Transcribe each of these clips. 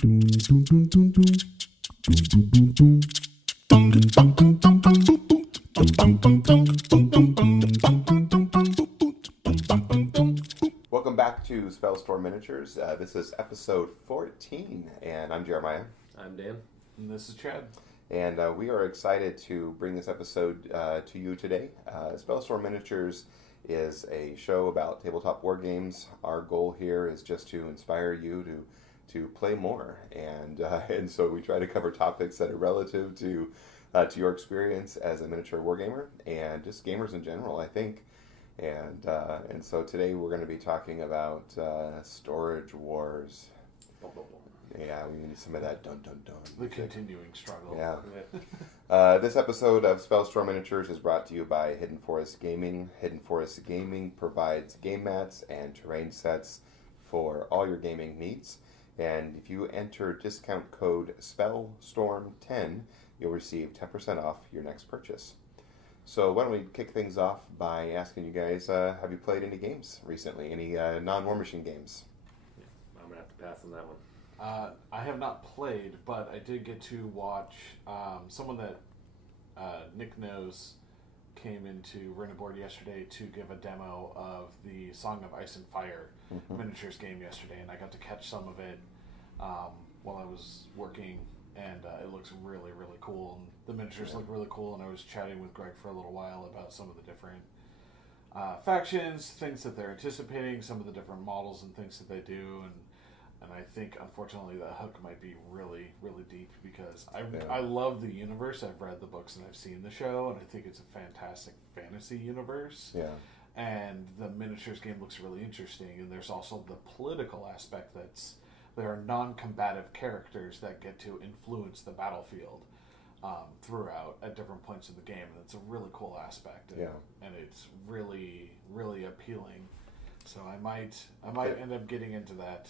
Welcome back to Spellstorm Miniatures. This is episode 14, and I'm Jeremiah. I'm Dan. And this is Chad. And we are excited to bring this episode to you today. Spellstorm Miniatures is a show about tabletop war games. Our goal here is just to inspire you to play more, and so we try to cover topics that are relative to your experience as a miniature wargamer and just gamers in general, I think. And so today we're going to be talking about storage wars. Yeah, we need some of that dun dun dun. The continuing struggle. Yeah. This episode of Spellstorm Miniatures is brought to you by Hidden Forest Gaming. Hidden Forest Gaming provides game mats and terrain sets for all your gaming needs. And if you enter discount code SPELLSTORM10, you'll receive 10% off your next purchase. So why don't we kick things off by asking you guys, have you played any games recently? Any non-War Machine games? Yeah, I'm going to have to pass on that one. I have not played, but I did get to watch someone that Nick knows came into Rent a Board yesterday to give a demo of the Song of Ice and Fire miniatures game yesterday, and I got to catch some of it while I was working, and it looks really, really cool. And the miniatures look really cool, and I was chatting with Greg for a little while about some of the different factions, things that they're anticipating, some of the different models and things that they do, and I think, unfortunately, the hook might be really, really deep because I love the universe. I've read the books and I've seen the show, and I think it's a fantastic fantasy universe. Yeah. And the miniatures game looks really interesting, and there's also the political aspect there are non-combative characters that get to influence the battlefield throughout at different points in the game, and it's a really cool aspect. And it's really, really appealing. So I might end up getting into that.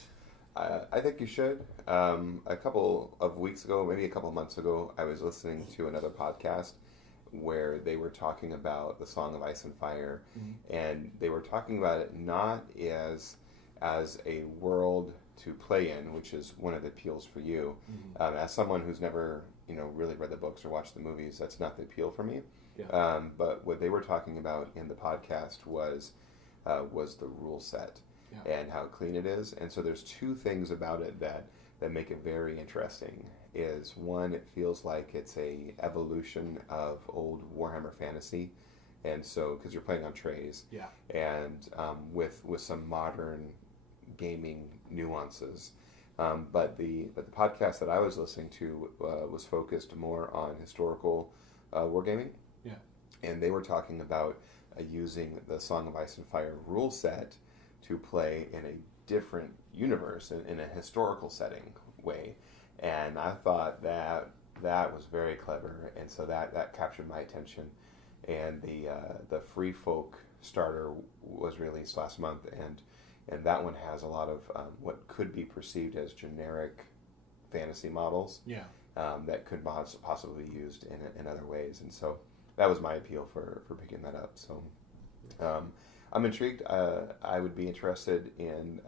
I think you should. A couple of weeks ago, maybe a couple of months ago, I was listening to another podcast where they were talking about the Song of Ice and Fire, and they were talking about it not as a world to play in, which is one of the appeals for you. As someone who's never really read the books or watched the movies, that's not the appeal for me. Yeah. But what they were talking about in the podcast was the rule set. Yeah. And how clean it is. And so there's two things about it that make it very interesting. Is one, it feels like it's a evolution of old Warhammer fantasy, and so because you're playing on trays, and with some modern gaming nuances. But the podcast that I was listening to was focused more on historical wargaming. Yeah. And they were talking about using the Song of Ice and Fire rule set to play in a different universe, in a historical setting way. And I thought that was very clever, and so that captured my attention. And the Free Folk starter was released last month, and that one has a lot of what could be perceived as generic fantasy models that could possibly be used in other ways. And so that was my appeal for picking that up. So I'm intrigued. I would be interested in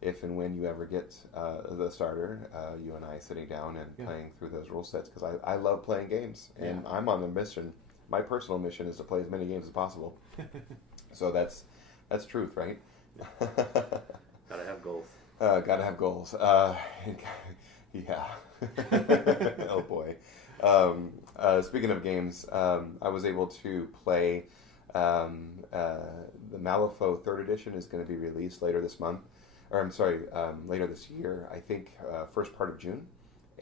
if and when you ever get the starter, you and I sitting down and playing through those rule sets, because I love playing games, and I'm on a mission. My personal mission is to play as many games as possible. So that's truth, right? Gotta have goals. Gotta have goals. Yeah. Oh boy. Speaking of games, I was able to play. The Malifaux 3rd edition is going to be released later this month, later this year, I think, first part of June,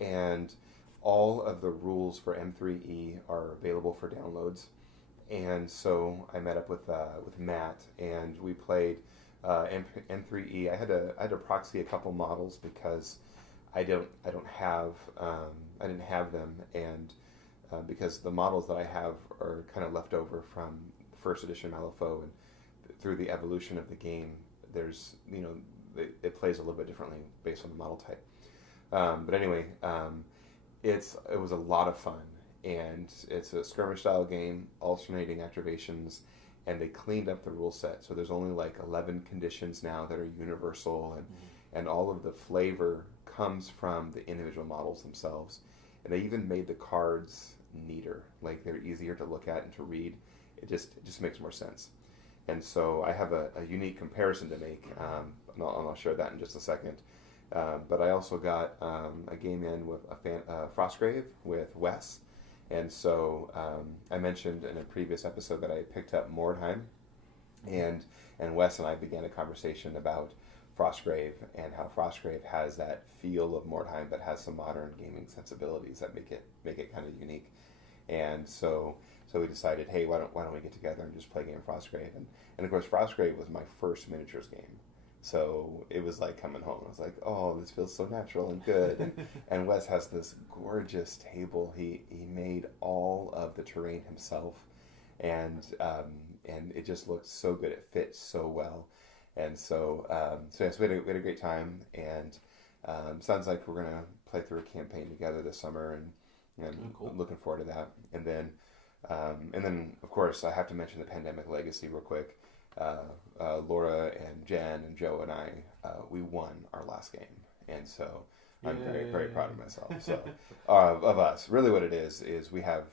and all of the rules for M3E are available for downloads. And so I met up with Matt, and we played M3E. I had to proxy a couple models because I didn't have them, and because the models that I have are kind of left over from first edition Malifaux, and through the evolution of the game, there's it plays a little bit differently based on the model type. But anyway, it was a lot of fun, and it's a skirmish style game, alternating activations, and they cleaned up the rule set. So there's only like 11 conditions now that are universal, and all of the flavor comes from the individual models themselves. And they even made the cards neater, like they're easier to look at and to read. It just makes more sense. And so I have a unique comparison to make, and I'll share that in just a second. But I also got a game in with Frostgrave with Wes. And so I mentioned in a previous episode that I picked up Mordheim, and Wes and I began a conversation about Frostgrave and how Frostgrave has that feel of Mordheim, but has some modern gaming sensibilities that make it kind of unique. And so we decided, hey, why don't we get together and just play a game of Frostgrave? And of course, Frostgrave was my first miniatures game. So it was like coming home. I was like, oh, this feels so natural and good. And Wes has this gorgeous table. He made all of the terrain himself, and it just looked so good. It fit so well. And so yes, we had a great time. And sounds like we're gonna play through a campaign together this summer, and cool. Looking forward to that. And then of course I have to mention the Pandemic Legacy real quick. Laura and Jen and Joe and I, we won our last game, and so I'm very, very proud of myself. So of us, really, what it is we have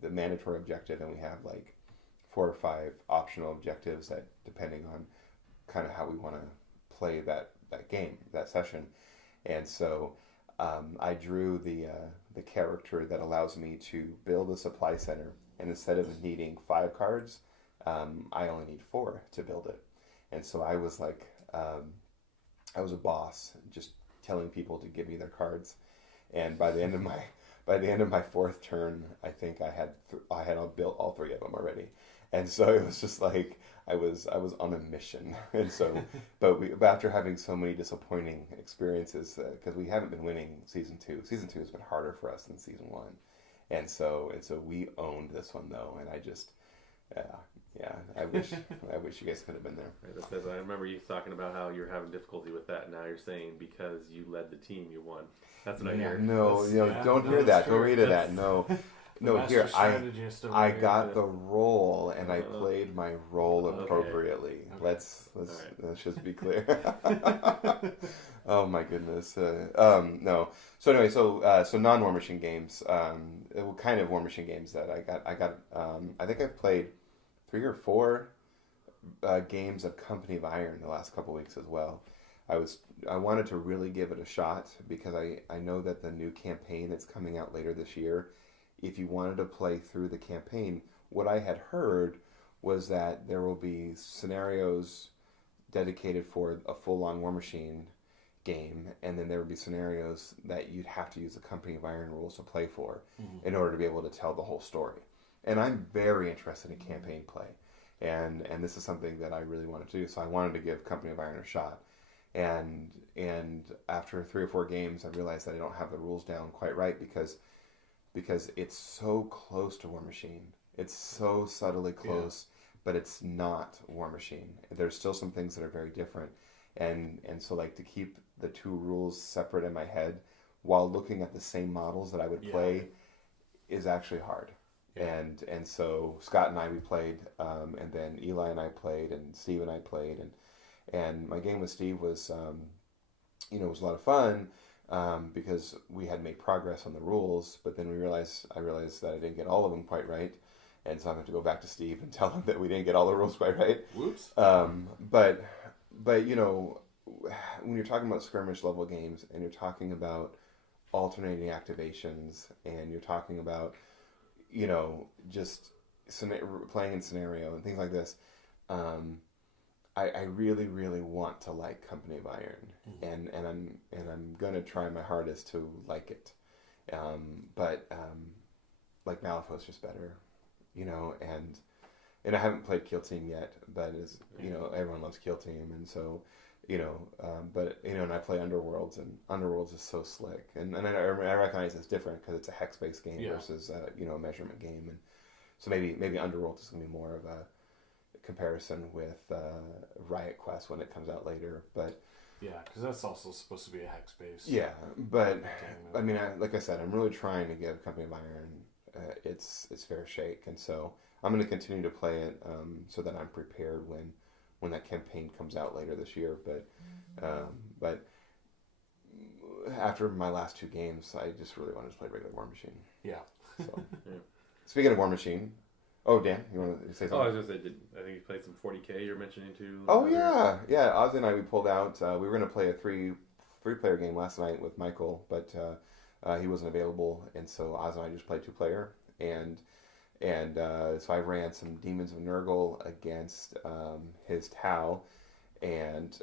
the mandatory objective, and we have like 4 or 5 optional objectives that, depending on kind of how we want to play that game, that session. And so I drew the character that allows me to build a supply center, and instead of needing 5 cards, I only need 4 to build it. And so I was like, I was a boss, just telling people to give me their cards. And by the end of my 4th turn, I think I had built all 3 of them already. And so it was just like I was on a mission. And so, but after having so many disappointing experiences, because we haven't been winning season 2. Season 2 has been harder for us than season 1. And so we owned this one though, and I just. Yeah, I wish you guys could have been there. Right, that says, I remember you talking about how you're having difficulty with that. Now you're saying because you led the team, you won. That's what I hear. No, don't hear that. Don't read of that. No, here I got the role, and I played my role appropriately. Okay. Let's just be clear. Oh my goodness. No. So anyway, so non-War Machine games. Kind of War Machine games that I got. I think I've played 3 or 4 games of Company of Iron the last couple weeks as well. I wanted to really give it a shot because I know that the new campaign that's coming out later this year, if you wanted to play through the campaign, what I had heard was that there will be scenarios dedicated for a full-on War Machine game, and then there would be scenarios that you'd have to use the Company of Iron rules to play for in order to be able to tell the whole story. And I'm very interested in campaign play, and this is something that I really wanted to do. So I wanted to give Company of Iron a shot, and after 3 or 4 games, I realized that I don't have the rules down quite right because it's so close to War Machine. It's so subtly close, but it's not War Machine. There's still some things that are very different, and so like to keep the 2 rules separate in my head while looking at the same models that I would play is actually hard. Yeah. And so Scott and I, we played, and then Eli and I played, and Steve and I played, and my game with Steve was, it was a lot of fun, because we had made progress on the rules, but then I realized that I didn't get all of them quite right, and so I'm going to go back to Steve and tell him that we didn't get all the rules quite right. Whoops. But when you're talking about skirmish level games, and you're talking about alternating activations, and you're talking about just playing in scenario and things like this, I really, really want to like Company of Iron, and I'm gonna try my hardest to like it, but like Malifaux's just better, and I haven't played Kill Team yet, but everyone loves Kill Team, and so and I play Underworlds, and Underworlds is so slick, and I recognize it's different because it's a hex-based game versus a measurement game, and so maybe Underworld is going to be more of a comparison with Riot Quest when it comes out later, but because that's also supposed to be a hex-based. Yeah, but I mean, like I said, I'm really trying to give Company of Iron its fair shake, and so I'm going to continue to play it so that I'm prepared when that campaign comes out later this year. But after my last 2 games, I just really wanted to play regular War Machine. Yeah. So, Yeah. speaking of War Machine, Dan, you want to say something? Oh, I was gonna say, I think you played some 40K. You're mentioning too. Oh yeah. Ozzy and I, we pulled out. We were going to play a three-player game last night with Michael, but he wasn't available, and so Oz and I just played 2-player, and so I ran some Demons of Nurgle against his Tau, and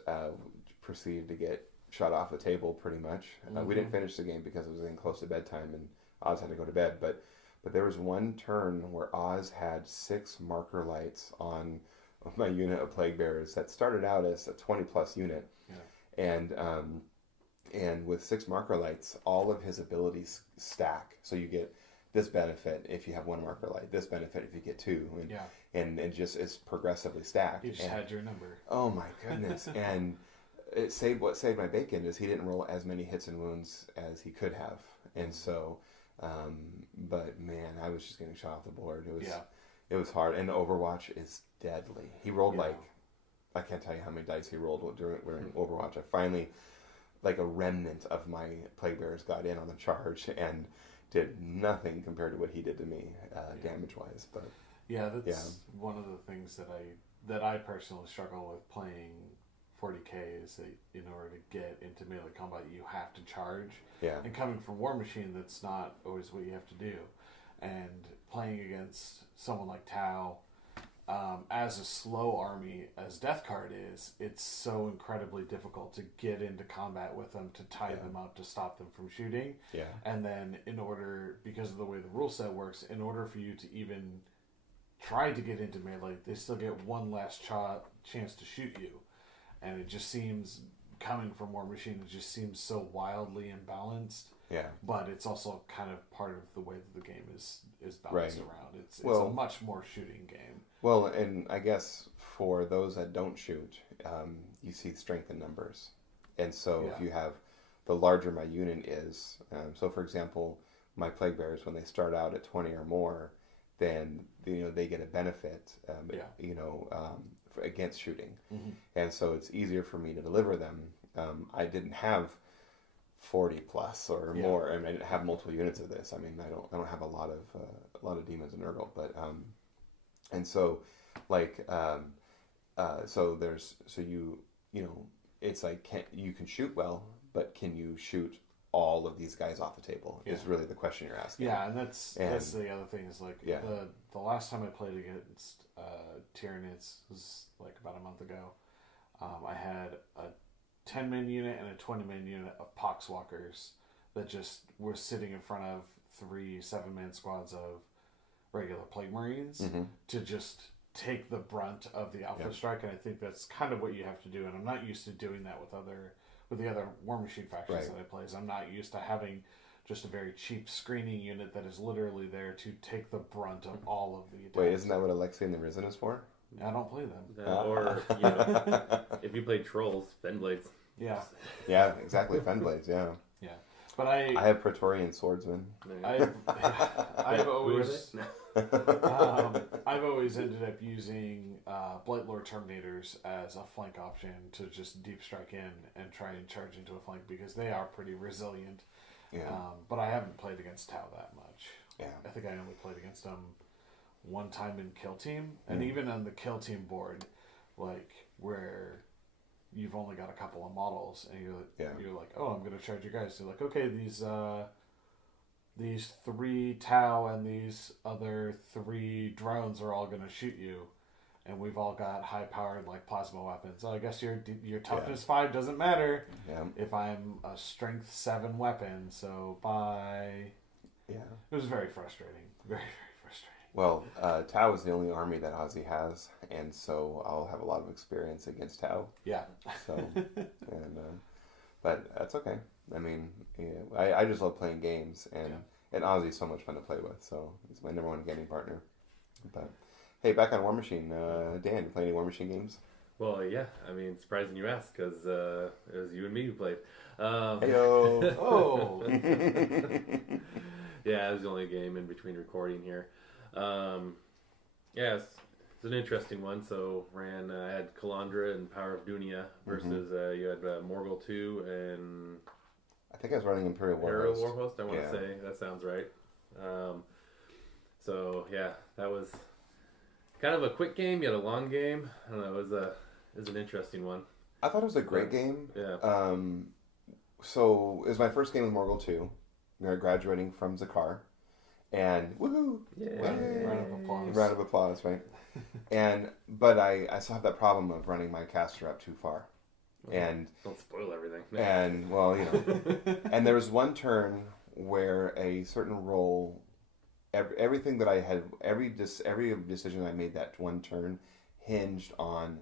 proceeded to get shot off the table pretty much. We didn't finish the game because it was getting close to bedtime, and Oz had to go to bed. But there was one turn where Oz had 6 marker lights on my unit of Plague Bearers that started out as a 20+ unit, and with 6 marker lights, all of his abilities stack. So you get this benefit if you have 1 marker light, this benefit if you get 2, and it just is progressively stacked. You just had your number. Oh my goodness! And what saved my bacon is he didn't roll as many hits and wounds as he could have, and so. But man, I was just getting shot off the board. It was hard, and Overwatch is deadly. He rolled I can't tell you how many dice he rolled during Overwatch. I finally, like a remnant of my Plague Bearers got in on the charge and did nothing compared to what he did to me, damage wise. But that's one of the things that I personally struggle with playing 40K is that in order to get into melee combat, you have to charge. Yeah. And coming from War Machine, that's not always what you have to do. And playing against someone like Tau, as a slow army, as Death Card is, it's so incredibly difficult to get into combat with them, to tie them up, to stop them from shooting. Yeah. And then because of the way the rule set works, in order for you to even try to get into melee, they still get one last chance to shoot you. And it just seems, coming from War Machine, it just seems so wildly imbalanced. Yeah. But it's also kind of part of the way that the game is balanced around. It's a much more shooting game. Well, and I guess for those that don't shoot, you see strength in numbers. And so if you have, the larger my unit is, so for example, my Plague Bearers, when they start out at 20 or more, then they get a benefit, against shooting, and so it's easier for me to deliver them. I didn't have 40 plus or more, and I didn't have multiple units of this. I mean, I don't have a lot of Demons in Nurgle, but and so it's like, you can shoot well, but can you shoot all of these guys off the table? Is really the question you're asking. Yeah, and that's the other thing is the last time I played against Tyranids was like about a month ago. I had a 10-man unit and a 20-man unit of Poxwalkers that just were sitting in front of 3 7-man squads of regular Plague Marines to just take the brunt of the Alpha Strike, and I think that's kind of what you have to do, and I'm not used to doing that with the other War Machine factions that I play. So I'm not used to having just a very cheap screening unit that is literally there to take the brunt of all of the attacks. Wait, isn't that what Alexei and the Risen is for? I don't play them. Or if you play Trolls, Fenblades. Yeah. Yeah, exactly. Fenblades. Yeah. Yeah, but I have Praetorian Swordsmen. I've always I've always ended up using Blightlord Terminators as a flank option to just deep strike in and try and charge into a flank, because they are pretty resilient. Yeah. But I haven't played against Tau that much. Yeah. I think I only played against them one time in Kill Team, and even on the Kill Team board, like where you've only got a couple of models, and you're like, oh, I'm going to charge you guys. You're like, okay, these 3 Tau and these other 3 drones are all going to shoot you, and we've all got high-powered like plasma weapons. So I guess your toughness 5 doesn't matter if I'm a strength 7 weapon. So bye. Yeah, it was very frustrating. Very, very frustrating. Well, Tau is the only army that Ozzy has, and so I'll have a lot of experience against Tau. Yeah. So, but that's okay. I mean, I just love playing games, and Ozzy's so much fun to play with. So he's my number 1 gaming partner. But hey, back on War Machine, Dan, you play any War Machine games? Well, yeah. I mean, surprising you asked, because it was you and me who played. Heyo. Oh. Yeah, it was the only game in between recording here. It's an interesting one. So I had Kalandra and Power of Dunia versus you had Morgul 2 and I think I was running Imperial Imperial Warhost. Warhost, I want Yeah. to say. That sounds right. So, yeah, that was kind of a quick game, yet a long game. I don't know, it was an interesting one. I thought it was a great game. Yeah. So it was my first game with Morgul 2. Graduating from Zakar. And woohoo! Yeah. Round of applause. Round of applause, right? But I still have that problem of running my caster up too far. And Don't spoil everything. and well, you know, and there was one turn where a certain roll, everything that I had, every decision I made that one turn hinged on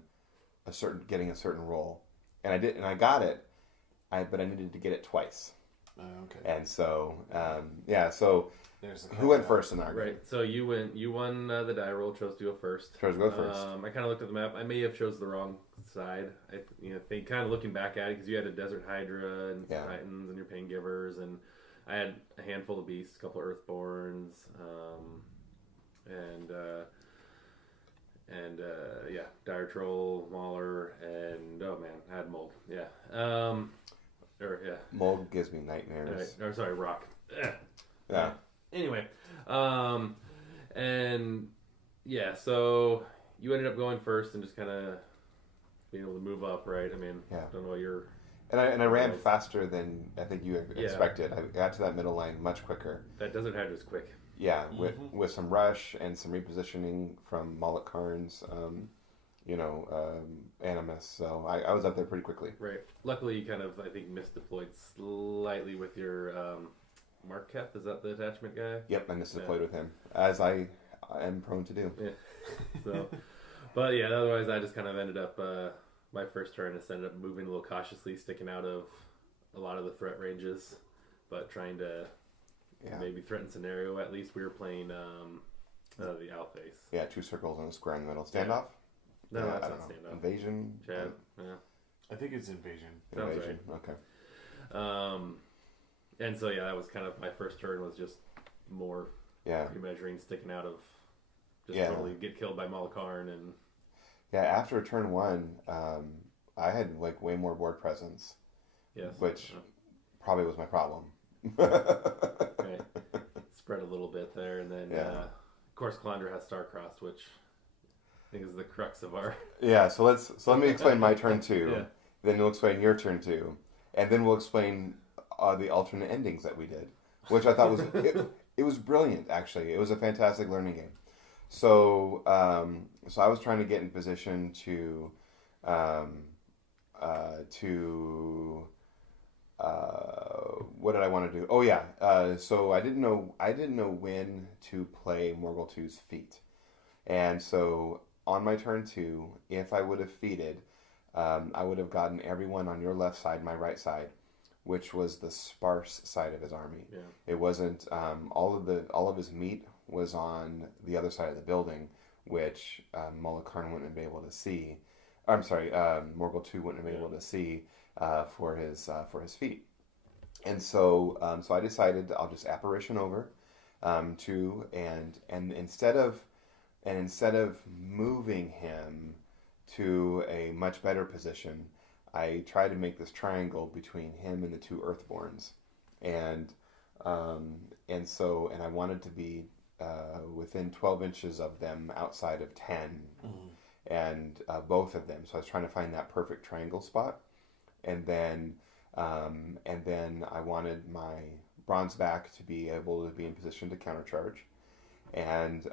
getting a certain roll, and I got it, but I needed to get it twice. Okay. And so, so There's the who went first in our game? Right. So you won the die roll, chose to go first. Chose to go first. I kind of looked at the map. I may have chose the wrong side. I think kind of looking back at it, because you had a Desert Hydra and some Titans and your Pain Givers, and I had a handful of beasts, a couple of Earthborns, Dire Troll, Mauler, and oh man, I had Mold. Yeah. Mold gives me nightmares. Right. Or sorry, Rock. Yeah. Anyway, so you ended up going first and just kind of being able to move up, right? I mean, Yeah. don't know what you're... And I ran faster than I think you expected. I got to that middle line much quicker. That Desert Hydra is quick. Yeah, with some rush and some repositioning from Moloch Karn's, Animus. So I was up there pretty quickly. Right. Luckily, you kind of, I think, misdeployed slightly with your Marquette. Is that the attachment guy? Yep, I misdeployed with him, as I am prone to do. Yeah. So, but yeah, otherwise I just kind of ended up, my first turn just ended up moving a little cautiously, sticking out of a lot of the threat ranges, but trying to maybe threaten scenario. At least we were playing the Outface. Yeah, 2 circles and a square in the middle. Standoff? No, Yeah, that's I not don't know. standoff. Invasion? Chad. Yeah. I think it's Invasion. Sounds Invasion, okay. And so that was kind of my first turn, was just more pre-measuring, sticking out of totally get killed by Malakarn. And after turn 1, I had like way more board presence. Yes. Which probably was my problem. Right. Spread a little bit there, and then of course Calandra has Starcrossed, which I think is the crux of our... Yeah, so let me explain my turn 2. Yeah. Then you'll explain your turn 2. And then we'll explain the alternate endings that we did, which I thought was it was brilliant. Actually, it was a fantastic learning game. So I was trying to get in position to what did I want to do? Oh yeah. So I didn't know when to play Morgul 2's feat, and so on my turn 2, if I would have feated, I would have gotten everyone on your left side, my right side, which was the sparse side of his army. Yeah. It wasn't all of his meat was on the other side of the building, which Molokarn wouldn't have been able to see. I'm sorry, Morgul 2 wouldn't have been able to see for his feet. And so I decided I'll just apparition over 2, and instead of moving him to a much better position, I tried to make this triangle between him and the 2 Earthborns, and I wanted to be within 12 inches of them, outside of 10, and both of them. So I was trying to find that perfect triangle spot, and then I wanted my bronze back to be able to be in position to countercharge. And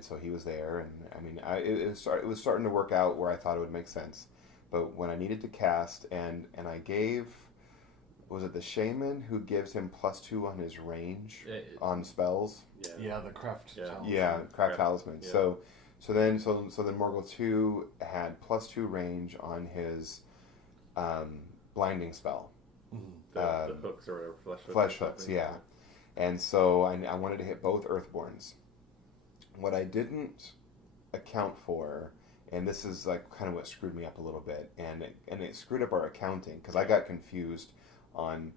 so he was there, and I mean, it was starting to work out where I thought it would make sense. But when I needed to cast, and I gave, was it the Shaman who gives him +2 on his range on spells? Yeah, the Craft Talisman. Yeah, Craft Talisman. Yeah. So then Morgul 2 had +2 range on his blinding spell. The hooks or whatever, Flesh hooks, yeah. And so I wanted to hit both Earthborns. What I didn't account for, and this is like kind of what screwed me up a little bit, and it screwed up our accounting, because I got confused on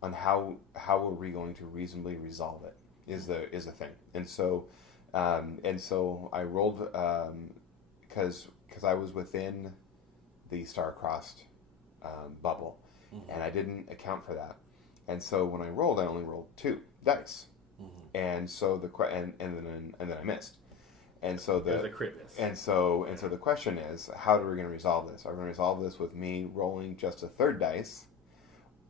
how are we going to reasonably resolve it is the thing. And so I rolled because I was within the star-crossed bubble, and I didn't account for that. And so when I rolled, I only rolled 2 dice. And so and then I missed. And so It was a crit miss. And so the question is, how are we going to resolve this? Are we going to resolve this with me rolling just a 3rd dice,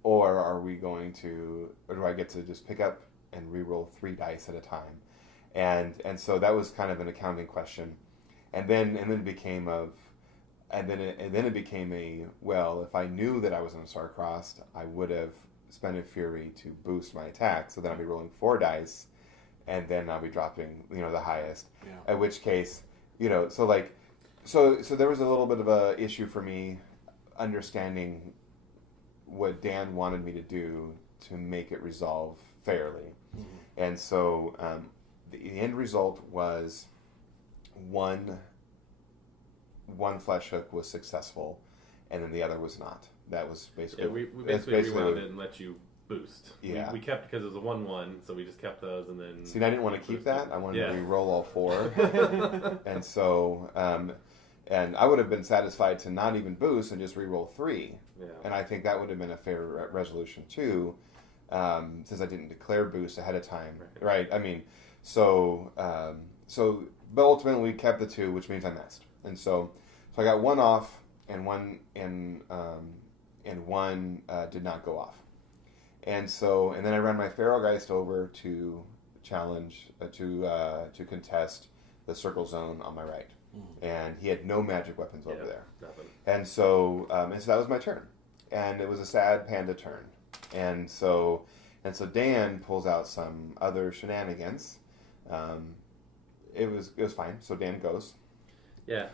or do I get to just pick up and re-roll 3 dice at a time? And so that was kind of an accounting question, and then it became well, if I knew that I was on star-crossed, I would have spent a fury to boost my attack, so then I'd be rolling 4 dice, and then I'll be dropping the highest. Yeah. At which case, so there was a little bit of a issue for me understanding what Dan wanted me to do to make it resolve fairly. And so the end result was one flesh hook was successful, and then the other was not. That was basically... Yeah, we basically rewound it and let you boost. Yeah. We kept, because it was a 1-1, so we just kept those, and then... See, I didn't want to keep that. I wanted to re-roll all 4. And so... and I would have been satisfied to not even boost and just re-roll 3. Yeah. And I think that would have been a fair resolution, too, since I didn't declare boost ahead of time. Right? I mean, but ultimately we kept the 2, which means I missed. And so I got 1 off, and one did not go off. And then I ran my Feral Geist over to challenge, to contest the circle zone on my right. And he had no magic weapons over there. Nothing. And so that was my turn. And it was a sad panda turn. And so Dan pulls out some other shenanigans. It was fine. So Dan goes. Yeah,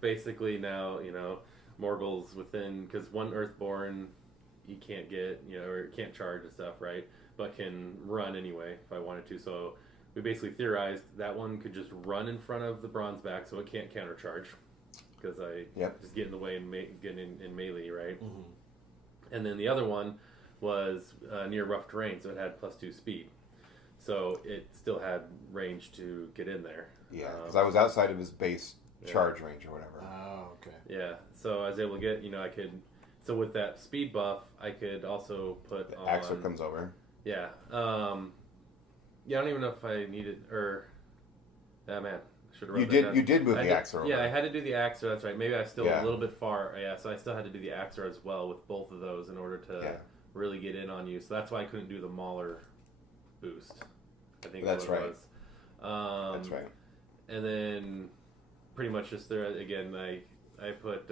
basically now, Morgul's within, because one Earthborn, he can't get, or can't charge and stuff, right? But can run anyway, if I wanted to. So we basically theorized that one could just run in front of the Bronzeback, so it can't countercharge, because I just get in the way and get in melee, right? And then the other one was near rough terrain, so it had +2 speed. So it still had range to get in there. Yeah, because I was outside of his base charge range or whatever. Oh, okay. Yeah, so I was able to get, I could... So with that speed buff, I could also put the on... Axer comes over. Yeah. I don't even know if I needed... man. Should have wrote that down. You did move the Axer over. Yeah, I had to do the Axer, that's right. Maybe I was still a little bit far. Yeah, so I still had to do the Axer as well with both of those in order to really get in on you. So that's why I couldn't do the Mauler boost. I think that's right. It was. That's right. And then pretty much just there, again, I put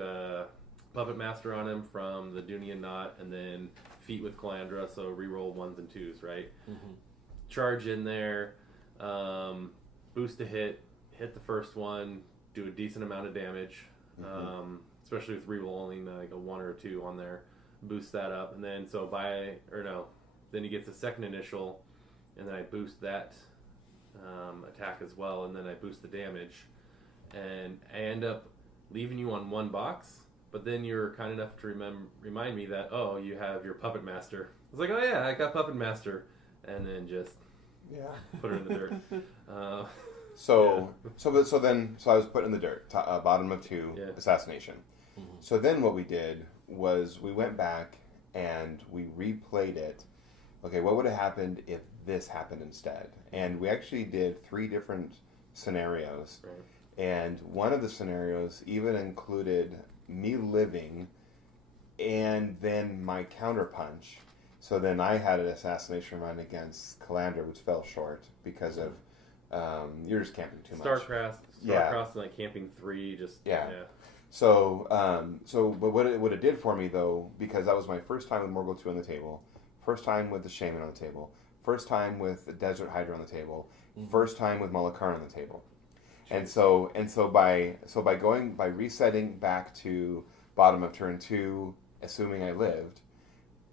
Puppet Master on him from the Dunian Knot, and then Feet with Calandra, so reroll 1s and 2s, right? Charge in there, boost a hit the first one, do a decent amount of damage, especially with rerolling like a 1 or a 2 on there, boost that up, and then then he gets a second initial, and then I boost that attack as well, and then I boost the damage, and I end up leaving you on 1 box, but then you're kind enough to remind me that, you have your Puppet Master. I was like, oh yeah, I got Puppet Master, and then just put her in the dirt. So I was put in the dirt, bottom of 2, assassination. So then what we did was we went back and we replayed it. Okay, what would have happened if this happened instead? And we actually did 3 different scenarios. Right. And one of the scenarios even included me living and then my counterpunch. So then I had an assassination run against Calandra, which fell short because of you're just camping too much. Starcross and like camping 3, just So but what it did for me though, because that was my first time with Morgul 2 on the table, first time with the Shaman on the table, first time with the Desert Hydra on the table, first time with Malakar on the table. And so by resetting back to bottom of turn 2, assuming I lived,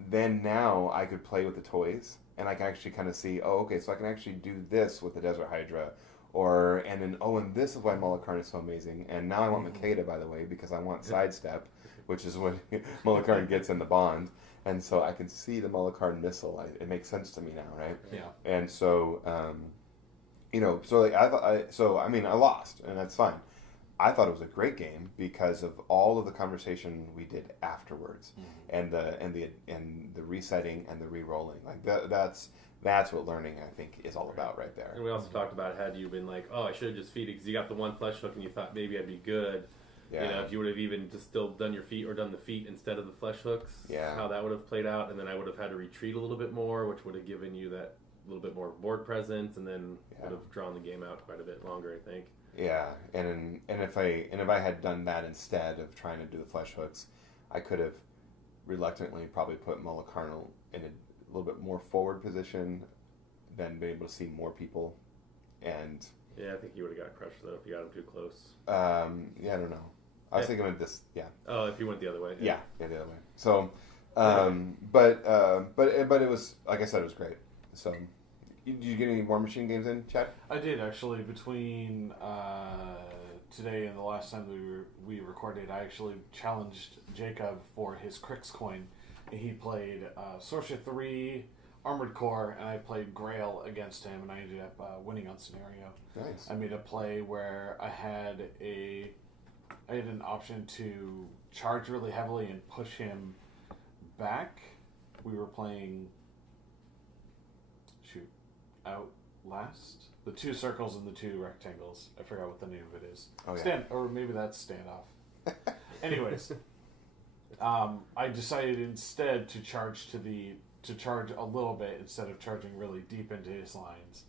then now I could play with the toys, and I can actually kind of see, so I can actually do this with the Desert Hydra, and this is why Malakar is so amazing. And now I want Makeda, by the way, because I want sidestep, which is what Malakar gets in the Bond. And so I can see the Malakar missile. It makes sense to me now, right? Yeah. And so, I lost, and that's fine. I thought it was a great game because of all of the conversation we did afterwards, and the resetting and the re-rolling. Like that's what learning, I think, is all about right there. And we also talked about, had you been like, oh, I should have just feeded because you got the one flesh hook and you thought maybe I'd be good. Yeah. You know, if you would have even just still done your feet or done the feet instead of the flesh hooks, how that would have played out. And then I would have had to retreat a little bit more, which would have given you that little bit more board presence, and then would have drawn the game out quite a bit longer, I think. Yeah, and if I had done that instead of trying to do the flesh hooks, I could have reluctantly probably put Mullacarnal in a little bit more forward position, then been able to see more people, and yeah, I think you would have got crushed though if you got him too close. Yeah, I don't know. I was thinking of this. Yeah. Oh, if you went the other way. Yeah, the other way. So, but it was, like I said, it was great. So, did you get any War Machine games in, Chad? I did actually. Between today and the last time we recorded, I actually challenged Jacob for his Crix coin. He played Sorcerer 3, Armored Core, and I played Grail against him, and I ended up winning on scenario. Nice. I made a play where I had an option to charge really heavily and push him back. We were playing Outlast. The 2 circles and the 2 rectangles. I forgot what the name of it is. Oh, yeah. Or maybe that's Standoff. Anyways, I decided instead to charge a little bit instead of charging really deep into his lines,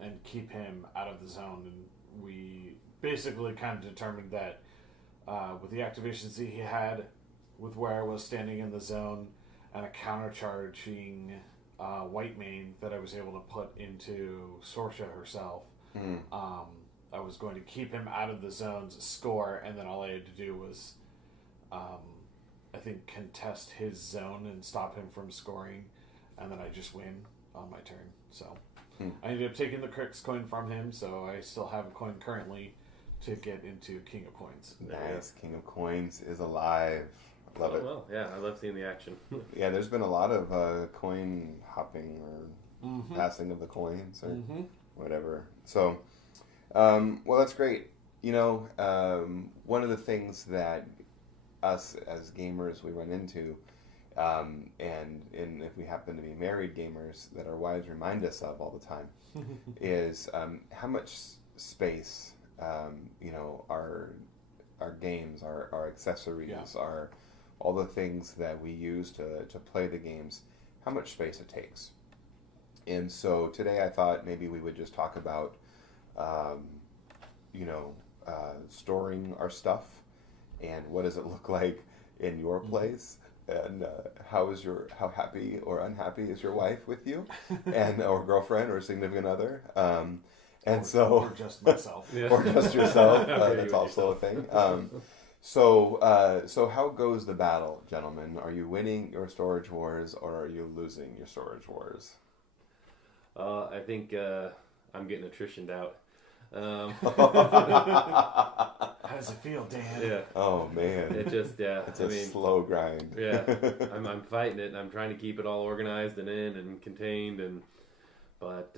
and keep him out of the zone. And we basically kind of determined that with the activations that he had, with where I was standing in the zone, and a countercharging white mane that I was able to put into Sorsha herself, I was going to keep him out of the zone's score, and then all I had to do was, I think, contest his zone and stop him from scoring, and then I just win on my turn. So I ended up taking the Crix coin from him, so I still have a coin currently to get into King of Coins. Nice. King of Coins is alive. Love it. Well, yeah, I love seeing the action. Yeah, there's been a lot of coin hopping or passing of the coins or whatever. So, well, that's great. You know, one of the things that us as gamers we run into, and if we happen to be married gamers, that our wives remind us of all the time, is how much space, you know, our games, our accessories, our all the things that we use to play the games, how much space it takes. And so today I thought maybe we would just talk about, you know, storing our stuff, and what does it look like in your place, and how happy or unhappy is your wife with you, and or girlfriend or significant other, or just myself, or just yourself. That's also a thing. So how goes the battle, gentlemen? Are you winning your storage wars, or are you losing your storage wars? I think I'm getting attritioned out. How does it feel, Dan? Yeah. Oh man. It just It's a slow grind. Yeah. I'm fighting it, and I'm trying to keep it all organized and in and contained, but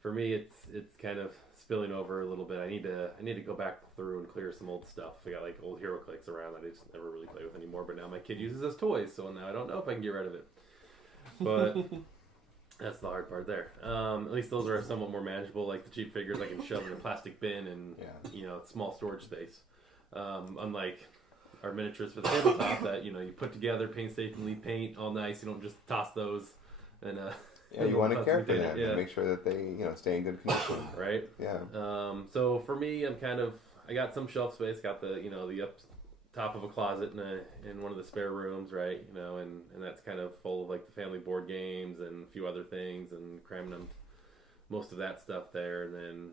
for me it's kind of spilling over a little bit. I need to go back through and clear some old stuff. I got like old hero clicks around that I just never really play with anymore, but now my kid uses as toys, so now I don't know if I can get rid of it. But that's the hard part there. At least those are somewhat more manageable. Like the cheap figures I can shove in a plastic bin and you know, small storage space. Unlike our miniatures for the tabletop that, you know, you put together, painstakingly paint all nice. You don't just toss those and yeah, you want to care for them and make sure that they, you know, stay in good condition. Right? Yeah. So for me, I got some shelf space, got the, you know, the up top of a closet in one of the spare rooms, right? You know, and that's kind of full of like the family board games and a few other things, and cramming them, most of that stuff there. And then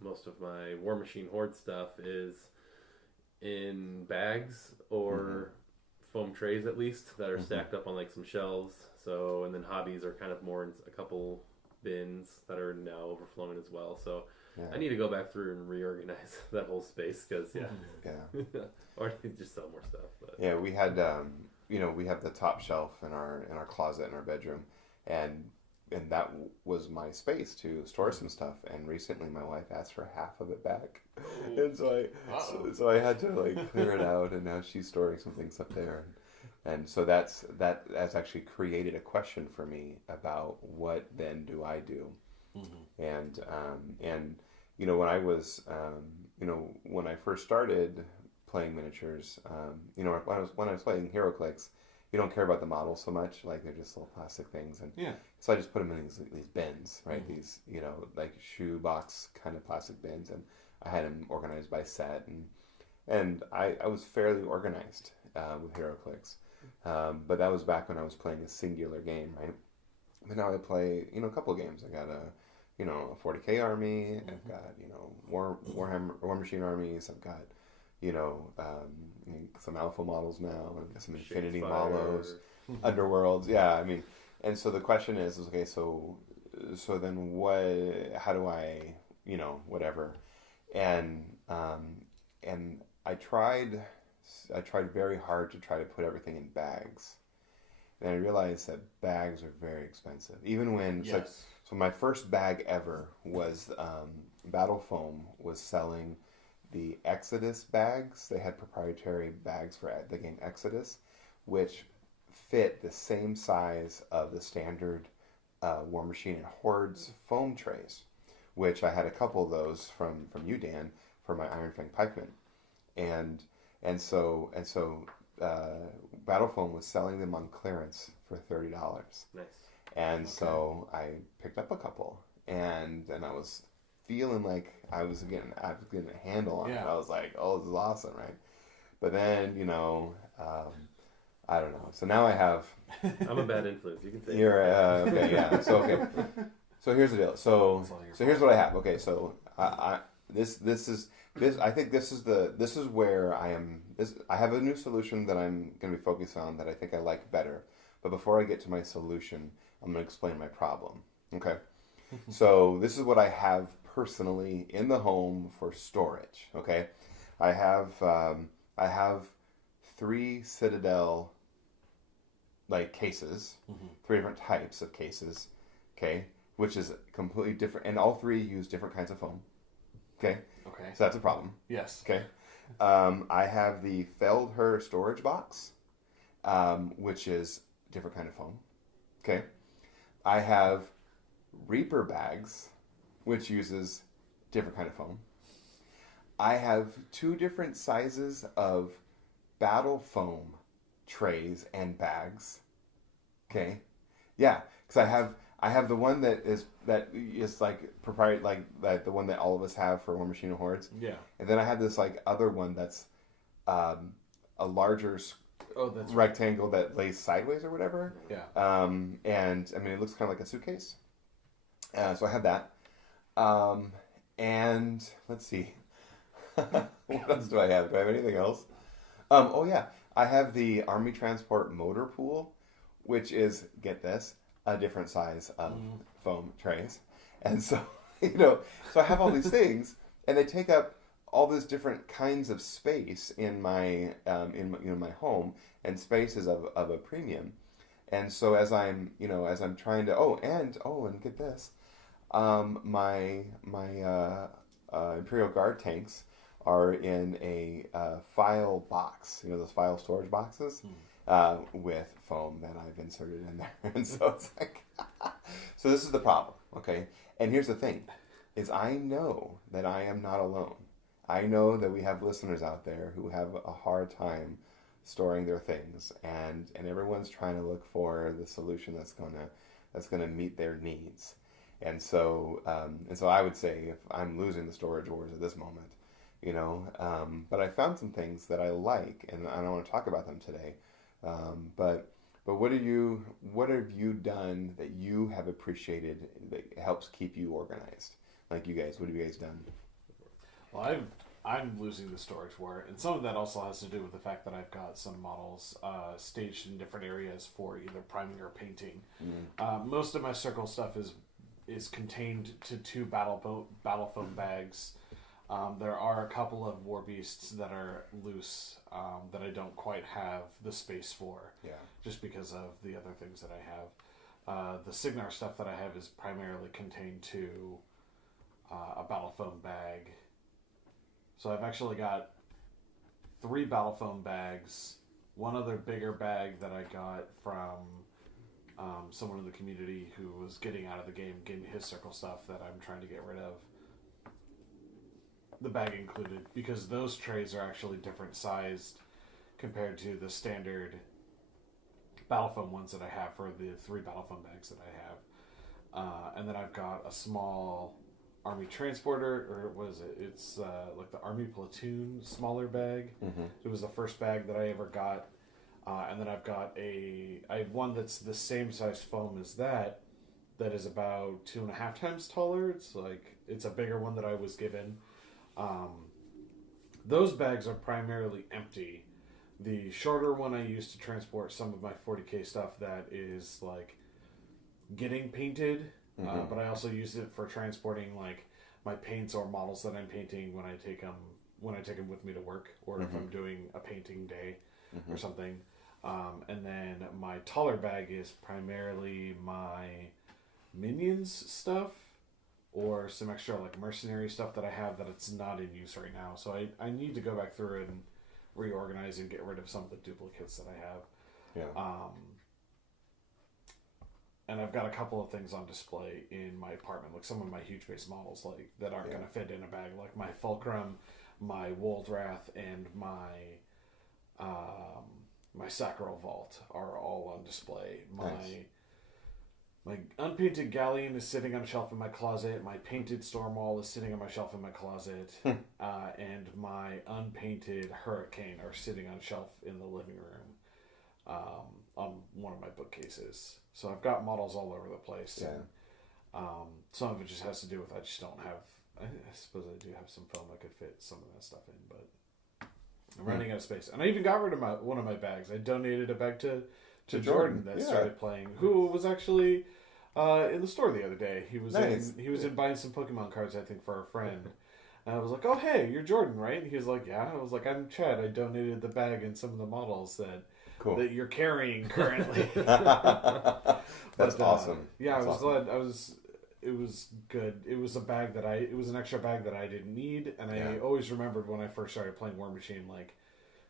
most of my War Machine Horde stuff is in bags or foam trays, at least, that are stacked up on like some shelves. So, and then hobbies are kind of more in a couple bins that are now overflowing as well. So I need to go back through and reorganize that whole space, because or just sell more stuff. But. Yeah, we had you know, we have the top shelf in our closet in our bedroom, and that was my space to store some stuff. And recently, my wife asked for half of it back, and so I had to like clear it out. And now she's storing some things up there, and so that's actually created a question for me about what then do I do, and when I was when I first started playing miniatures, when I was playing HeroClix, you don't care about the models so much, like they're just little plastic things, and so I just put them in these bins, right? These like shoe box kind of plastic bins, and I had them organized by set, and I was fairly organized with HeroClix, but that was back when I was playing a singular game, right? But now I play a couple of games. I got a 40k army. I've got War Machine armies. I've got some alpha models now. I've got some infinity models, underworlds. Yeah, I mean, and so the question is okay. So then what? How do I whatever? And I tried very hard to try to put everything in bags. And I realized that bags are very expensive. Even when so my first bag ever was Battle Foam was selling the Exodus bags. They had proprietary bags for the game Exodus, which fit the same size of the standard War Machine and Hordes foam trays, which I had a couple of those from you, Dan, for my Iron Fang Pikemen, and so Battle Foam was selling them on clearance for $30. Nice. And so I picked up a couple, and I was feeling like I was getting a handle on it. I was like, oh, this is awesome, right? But then, I don't know. So now I have... I'm a bad influence, you can say. You're, okay, yeah. So, okay. So here's the deal. So here's what I have. Okay, so I think this is where I am. I have a new solution that I'm going to be focused on that I think I like better. But before I get to my solution, I'm going to explain my problem. Okay. So this is what I have personally in the home for storage. Okay. I have 3 Citadel like cases, 3 different types of cases. Okay. Which is completely different, and all 3 use different kinds of foam. Okay. Okay. So that's a problem. Yes. Okay. I have the Feldherr storage box, which is different kind of foam. Okay. I have Reaper bags, which uses different kind of foam. I have 2 different sizes of Battle Foam trays and bags. Okay. Yeah, because I have the one that is like proprietary, like the one that all of us have for War Machine and Hordes. Yeah. And then I have this like other one that's a larger rectangle that lays sideways or whatever. Yeah. And I mean it looks kind of like a suitcase. So I have that. And let's see. What else do I have? Do I have anything else? Oh yeah, I have the Army Transport Motor Pool, which is, get this, a different size of foam trays. And so, so I have all these things, and they take up all these different kinds of space in my my home, and space is of a premium. And so as I'm trying to and get this, my Imperial Guard tanks are in a file box, those file storage boxes, with foam that I've inserted in there. And so it's like, so this is the problem, okay? And here's the thing, is I know that I am not alone. I know that we have listeners out there who have a hard time storing their things, and everyone's trying to look for the solution that's gonna meet their needs. And so I would say if I'm losing the storage wars at this moment, but I found some things that I like, and I don't want to talk about them today. But what have you done that you have appreciated that helps keep you organized? Like you guys, what have you guys done? Well, I'm losing the storage war, and some of that also has to do with the fact that I've got some models staged in different areas for either priming or painting. Most of my circle stuff is contained to 2 battle foam bags. There are a couple of war beasts that are loose that I don't quite have the space for, just because of the other things that I have. The Signar stuff that I have is primarily contained to a battle foam bag. So I've actually got 3 battle foam bags, one other bigger bag that I got from someone in the community who was getting out of the game, gave me his circle stuff that I'm trying to get rid of. The bag included, because those trays are actually different sized compared to the standard battle foam ones that I have for the 3 battle foam bags that I have. And then I've got a small army transporter, or what is it? It's like the army platoon smaller bag. Mm-hmm. It was the first bag that I ever got. And then I have one that's the same size foam as that is about 2.5 times taller. It's a bigger one that I was given. Those bags are primarily empty. The shorter one I use to transport some of my 40k stuff that is like getting painted, but I also use it for transporting like my paints or models that I'm painting when I take them with me to work, or if I'm doing a painting day or something. And then my taller bag is primarily my minions stuff, or some extra like mercenary stuff that I have that it's not in use right now. So I need to go back through and reorganize and get rid of some of the duplicates that I have. Yeah. And I've got a couple of things on display in my apartment, like some of my huge base models, like that aren't going to fit in a bag, like my Fulcrum, my Woldrath, and my my Sacral Vault are all on display. My unpainted Galleon is sitting on a shelf in my closet. My painted Stormwall is sitting on my shelf in my closet. And my unpainted Hurricane are sitting on a shelf in the living room on one of my bookcases. So I've got models all over the place. Yeah. And, some of it just has to do with I just don't have... I suppose I do have some film I could fit some of that stuff in, but I'm running out of space. And I even got rid of one of my bags. I donated a bag to Jordan that started playing, who was actually in the store the other day. He was in buying some Pokemon cards, I think, for a friend. And I was like, "Oh, hey, you're Jordan, right?" And he was like, "Yeah." I was like, "I'm Chad. I donated the bag and some of the models that you're carrying currently." That's awesome. Yeah, That's I was awesome. glad. It was good. It was an extra bag that I didn't need, and I always remembered when I first started playing War Machine, like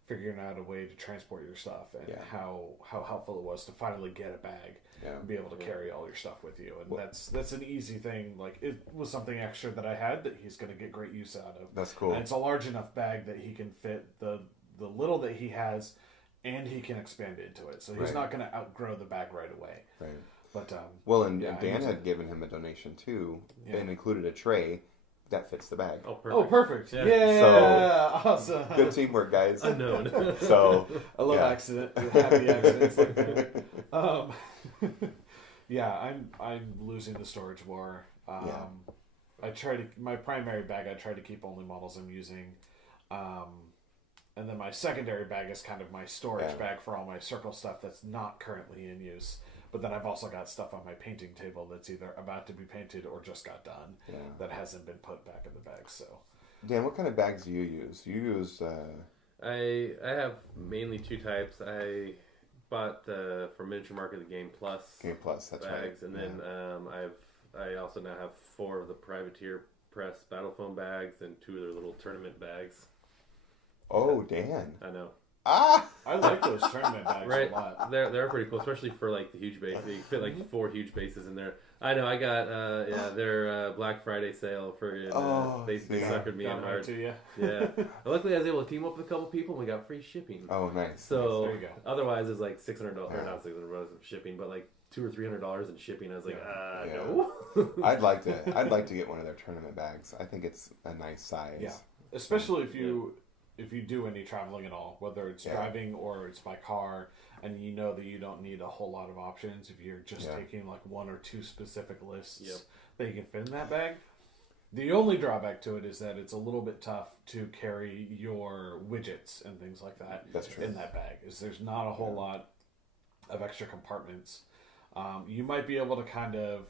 figuring out a way to transport your stuff and how helpful it was to finally get a bag and be able to carry all your stuff with you. And that's an easy thing. Like, it was something extra that I had that he's going to get great use out of. That's cool. And it's a large enough bag that he can fit the little that he has, and he can expand into it. So he's not going to outgrow the bag right away. Right. But Dan had given him a donation too, and included a tray that fits the bag. Oh, perfect. Oh, perfect. Yeah. So, awesome. Good teamwork, guys. Unknown. So I love happy accidents like that. I'm losing the storage war. My primary bag I try to keep only models I'm using. And then my secondary bag is kind of my storage bag for all my circle stuff that's not currently in use. But then I've also got stuff on my painting table that's either about to be painted or just got done that hasn't been put back in the bag. So, Dan, what kind of bags do you use? You use... I have mainly 2 types. I bought for Miniature Market the Game Plus that's bags, right. and then I also now have 4 of the Privateer Press Battle Foam bags and 2 of their little tournament bags. Oh, Dan. I know. I like those tournament bags a lot. They're pretty cool, especially for like the huge base. They fit like 4 huge bases in there. I know. I got their Black Friday sale for they suckered me in hard. Yeah. Luckily, I was able to team up with a couple people and we got free shipping. Oh, nice. So there you go. Otherwise, it's like $600, or not $600 of shipping, but like $200 or $300 in shipping. I was like, no. I'd like to get one of their tournament bags. I think it's a nice size. Yeah, especially if you do any traveling at all, whether it's driving or it's by car, and you know that you don't need a whole lot of options if you're just taking like 1 or 2 specific lists that you can fit in that bag. The only drawback to it is that it's a little bit tough to carry your widgets and things like that in that bag. There's not a whole lot of extra compartments. You might be able to kind of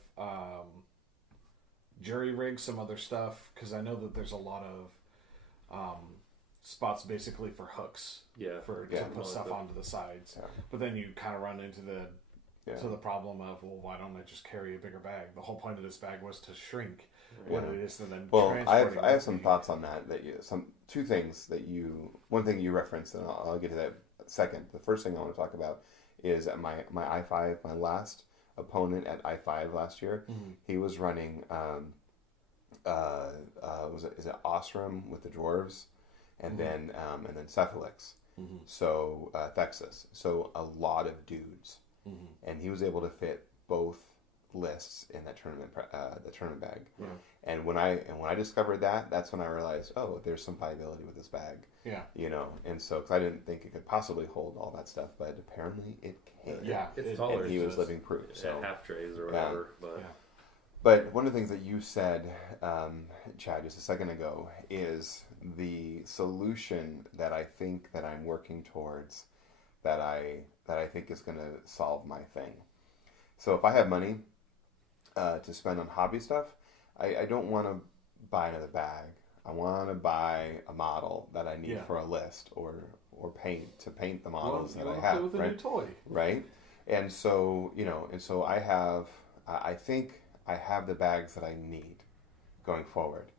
jury rig some other stuff, because I know that there's a lot of spots basically for hooks to put stuff onto the sides. But then you kind of run into to the problem of, well, why don't I just carry a bigger bag? The whole point of this bag was to shrink what it is, and then I have some thoughts on that. Two things one thing you referenced, and I'll get to that second. The first thing I want to talk about is at my I-5, my last opponent at I-5 last year. He was running is it Osram with the dwarves, and then Cephalix. So Thexus. So a lot of dudes, and he was able to fit both lists in that tournament bag. And when I discovered that, that's when I realized, oh, there's some viability with this bag. And so because I didn't think it could possibly hold all that stuff, but apparently it can. It's taller. And he was living proof. So half trays or whatever. But one of the things that you said, Chad, just a second ago, is the solution that I think that I'm working towards, that I think is going to solve my thing. So if I have money to spend on hobby stuff, I don't want to buy another bag. I want to buy a model that I need for a list or paint the models that I have. With a new toy, right? And so I think I have the bags that I need going forward.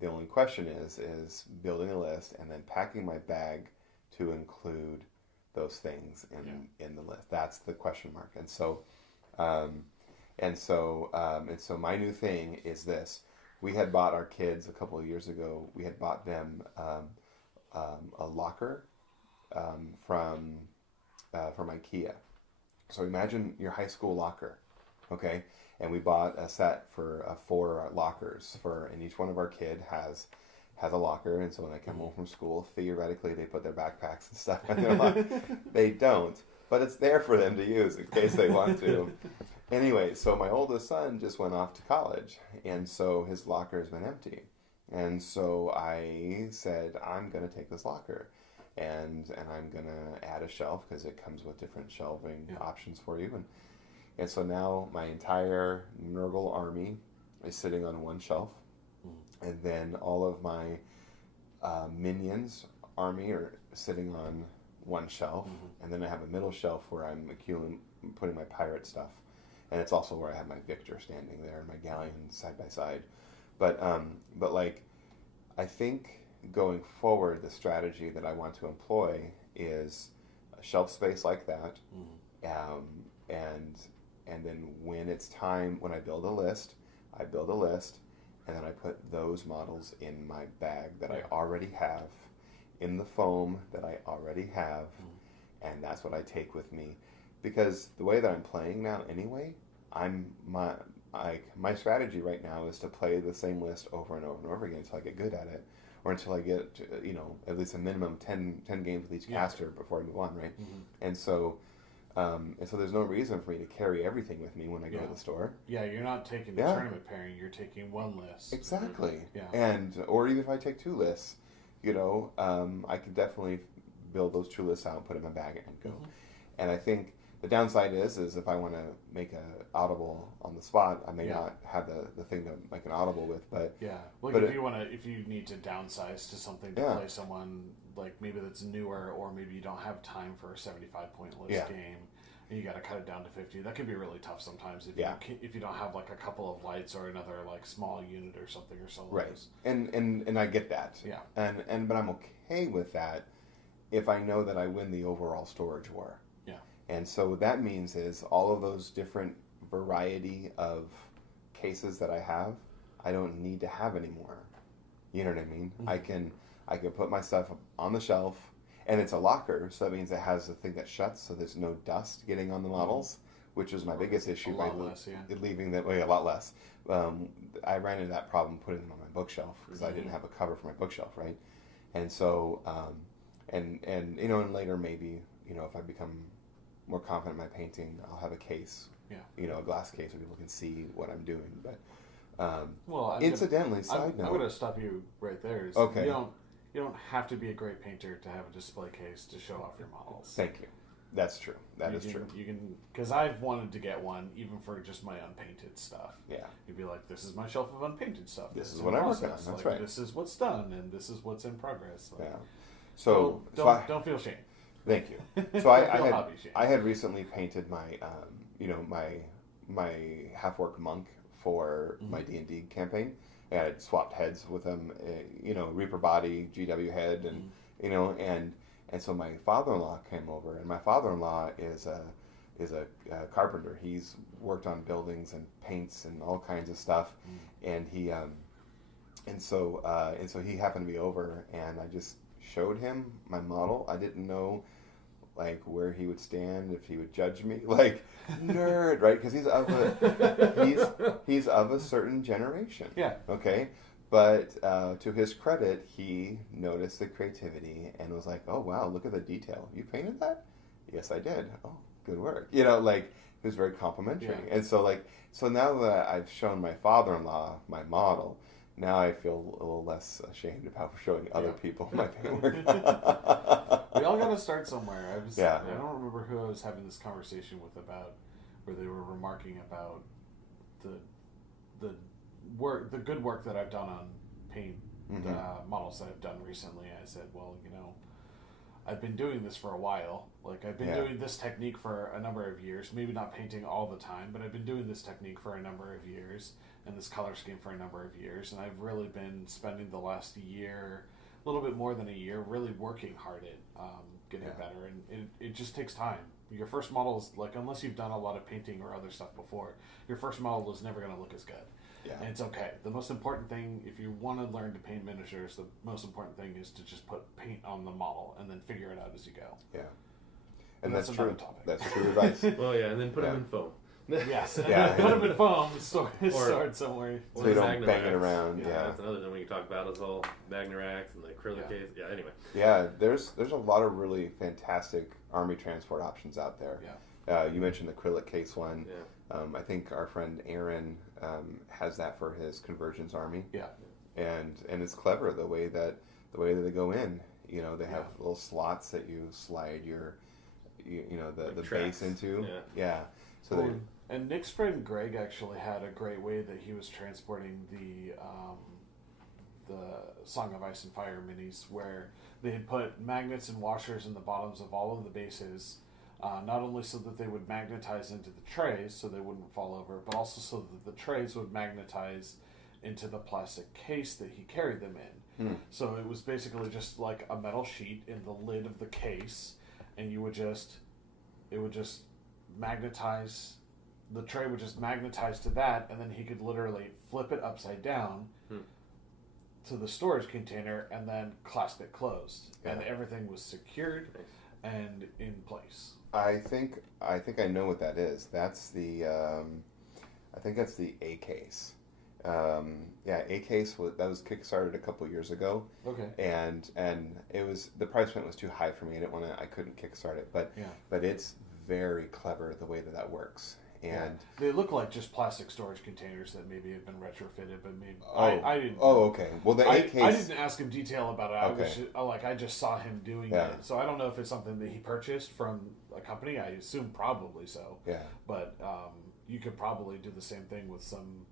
The only question is building a list and then packing my bag to include those things in the list. That's the question mark. And so my new thing is this. We had bought our kids a couple of years ago. We had bought them a locker from IKEA. So imagine your high school locker, okay? And we bought a set for 4 lockers and each one of our kid has a locker. And so when they come home from school, theoretically they put their backpacks and stuff in their locker. They don't, but it's there for them to use in case they want to. Anyway, so my oldest son just went off to college, and so his locker has been empty. And so I said, I'm going to take this locker, and I'm going to add a shelf because it comes with different shelving options for you. And so now my entire Nurgle army is sitting on one shelf, and then all of my minions army are sitting on one shelf, and then I have a middle shelf where I'm putting my pirate stuff. And it's also where I have my Victor standing there and my galleon side by side. But I think going forward, the strategy that I want to employ is a shelf space like that. And then when it's time, when I build a list, and then I put those models in my bag that I already have, in the foam that I already have, and that's what I take with me. Because the way that I'm playing now anyway, my strategy right now is to play the same list over and over and over again until I get good at it, or until I get at least a minimum 10 games with each caster before I move on, right? And so there's no reason for me to carry everything with me when I go to the store. Yeah, you're not taking the tournament pairing; you're taking one list. Exactly. Or even if I take 2 lists, I could definitely build those 2 lists out, put it in my bag, and go. And I think the downside is if I want to make an audible on the spot, I may not have the thing to make an audible with. But if you need to downsize to something to play someone like maybe that's newer, or maybe you don't have time for a 75-point list game, and you got to cut it down to 50. That can be really tough sometimes if you don't have like a couple of lights or another like small unit or something or solos. Right. And I get that. Yeah. But I'm okay with that if I know that I win the overall storage war. And so what that means is all of those different variety of cases that I don't need to have anymore. You know what I mean? I can put my stuff on the shelf, and it's a locker, so that means it has the thing that shuts, so there's no dust getting on the models, which was my biggest issue by leaving that way. A lot less. I ran into that problem putting them on my bookshelf because I didn't have a cover for my bookshelf, right? And so and later maybe if I become more confident in my painting, I'll have a case, a glass case where people can see what I'm doing. But incidentally, side note, I'm going to stop you right there. Okay. You don't have to be a great painter to have a display case to show off your models. Thank you. That's true. That is true. You can, because I've wanted to get one even for just my unpainted stuff. Yeah. You'd be like, this is my shelf of unpainted stuff. This is what I work on. That's right. This is what's done, and this is what's in progress. So don't feel shame. Thank you. So I had recently painted my my half-orc monk for my D&D campaign. And I swapped heads with him, Reaper body, GW head, and and so my father-in-law came over, and my father-in-law is a carpenter. He's worked on buildings and paints and all kinds of stuff, and he and so he happened to be over, and I just showed him my model. I didn't know like where he would stand, if he would judge me, like nerd, right? Because he's of a certain generation. Yeah. Okay. But to his credit, he noticed the creativity and was like, "Oh wow, look at the detail. You painted that?" "Yes, I did." "Oh, good work." Like he was very complimentary. Yeah. And so now that I've shown my father-in-law my model, now I feel a little less ashamed about showing other people my paintwork. We all got to start somewhere. I don't remember who I was having this conversation with about, where they were remarking about the good work that I've done on paint models that I've done recently. I said, well, I've been doing this for a while. Like, I've been doing this technique for a number of years. Maybe not painting all the time, but I've been doing this technique for a number of years and this color scheme for a number of years. And I've really been spending the last year, a little bit more than a year, really working hard at getting better. And it just takes time. Your first model is, like, unless you've done a lot of painting or other stuff before, your first model is never going to look as good. Yeah. And it's okay. The most important thing, if you want to learn to paint miniatures, the most important thing is to just put paint on the model and then figure it out as you go. Yeah. And that's true. Topic. That's true advice. Well, yeah, and then put them in foam. Yes. Put them in foam, stored somewhere. So you don't bang it around. Yeah. That's another thing we can talk about, is all Magnarax and the acrylic case. Yeah, anyway. Yeah, there's a lot of really fantastic army transport options out there. Yeah. You mentioned the acrylic case one. Yeah. I think our friend Aaron has that for his conversions army. Yeah. And it's clever the way that they go in. They have little slots that you slide your the base into. Yeah. So and Nick's friend Greg actually had a great way that he was transporting the Song of Ice and Fire minis, where they had put magnets and washers in the bottoms of all of the bases, not only so that they would magnetize into the trays so they wouldn't fall over, but also so that the trays would magnetize into the plastic case that he carried them in. So it was basically just like a metal sheet in the lid of the case, and it would just magnetize. The tray would just magnetize to that, and then he could literally flip it upside down to the storage container and then clasp it closed, and everything was secured and in place. I think I know what that is. That's the I think that's the A case. A case that was kickstarted a couple years ago. Okay. And it was, the price point was too high for me. I couldn't kickstart it, but it's very clever the way that works. And they look like just plastic storage containers that maybe have been retrofitted, but maybe I didn't. Oh, okay. Well, the A case. I didn't ask him detail about it. I just saw him doing it, so I don't know if it's something that he purchased from a company. I assume probably so. Yeah. But you could probably do the same thing with some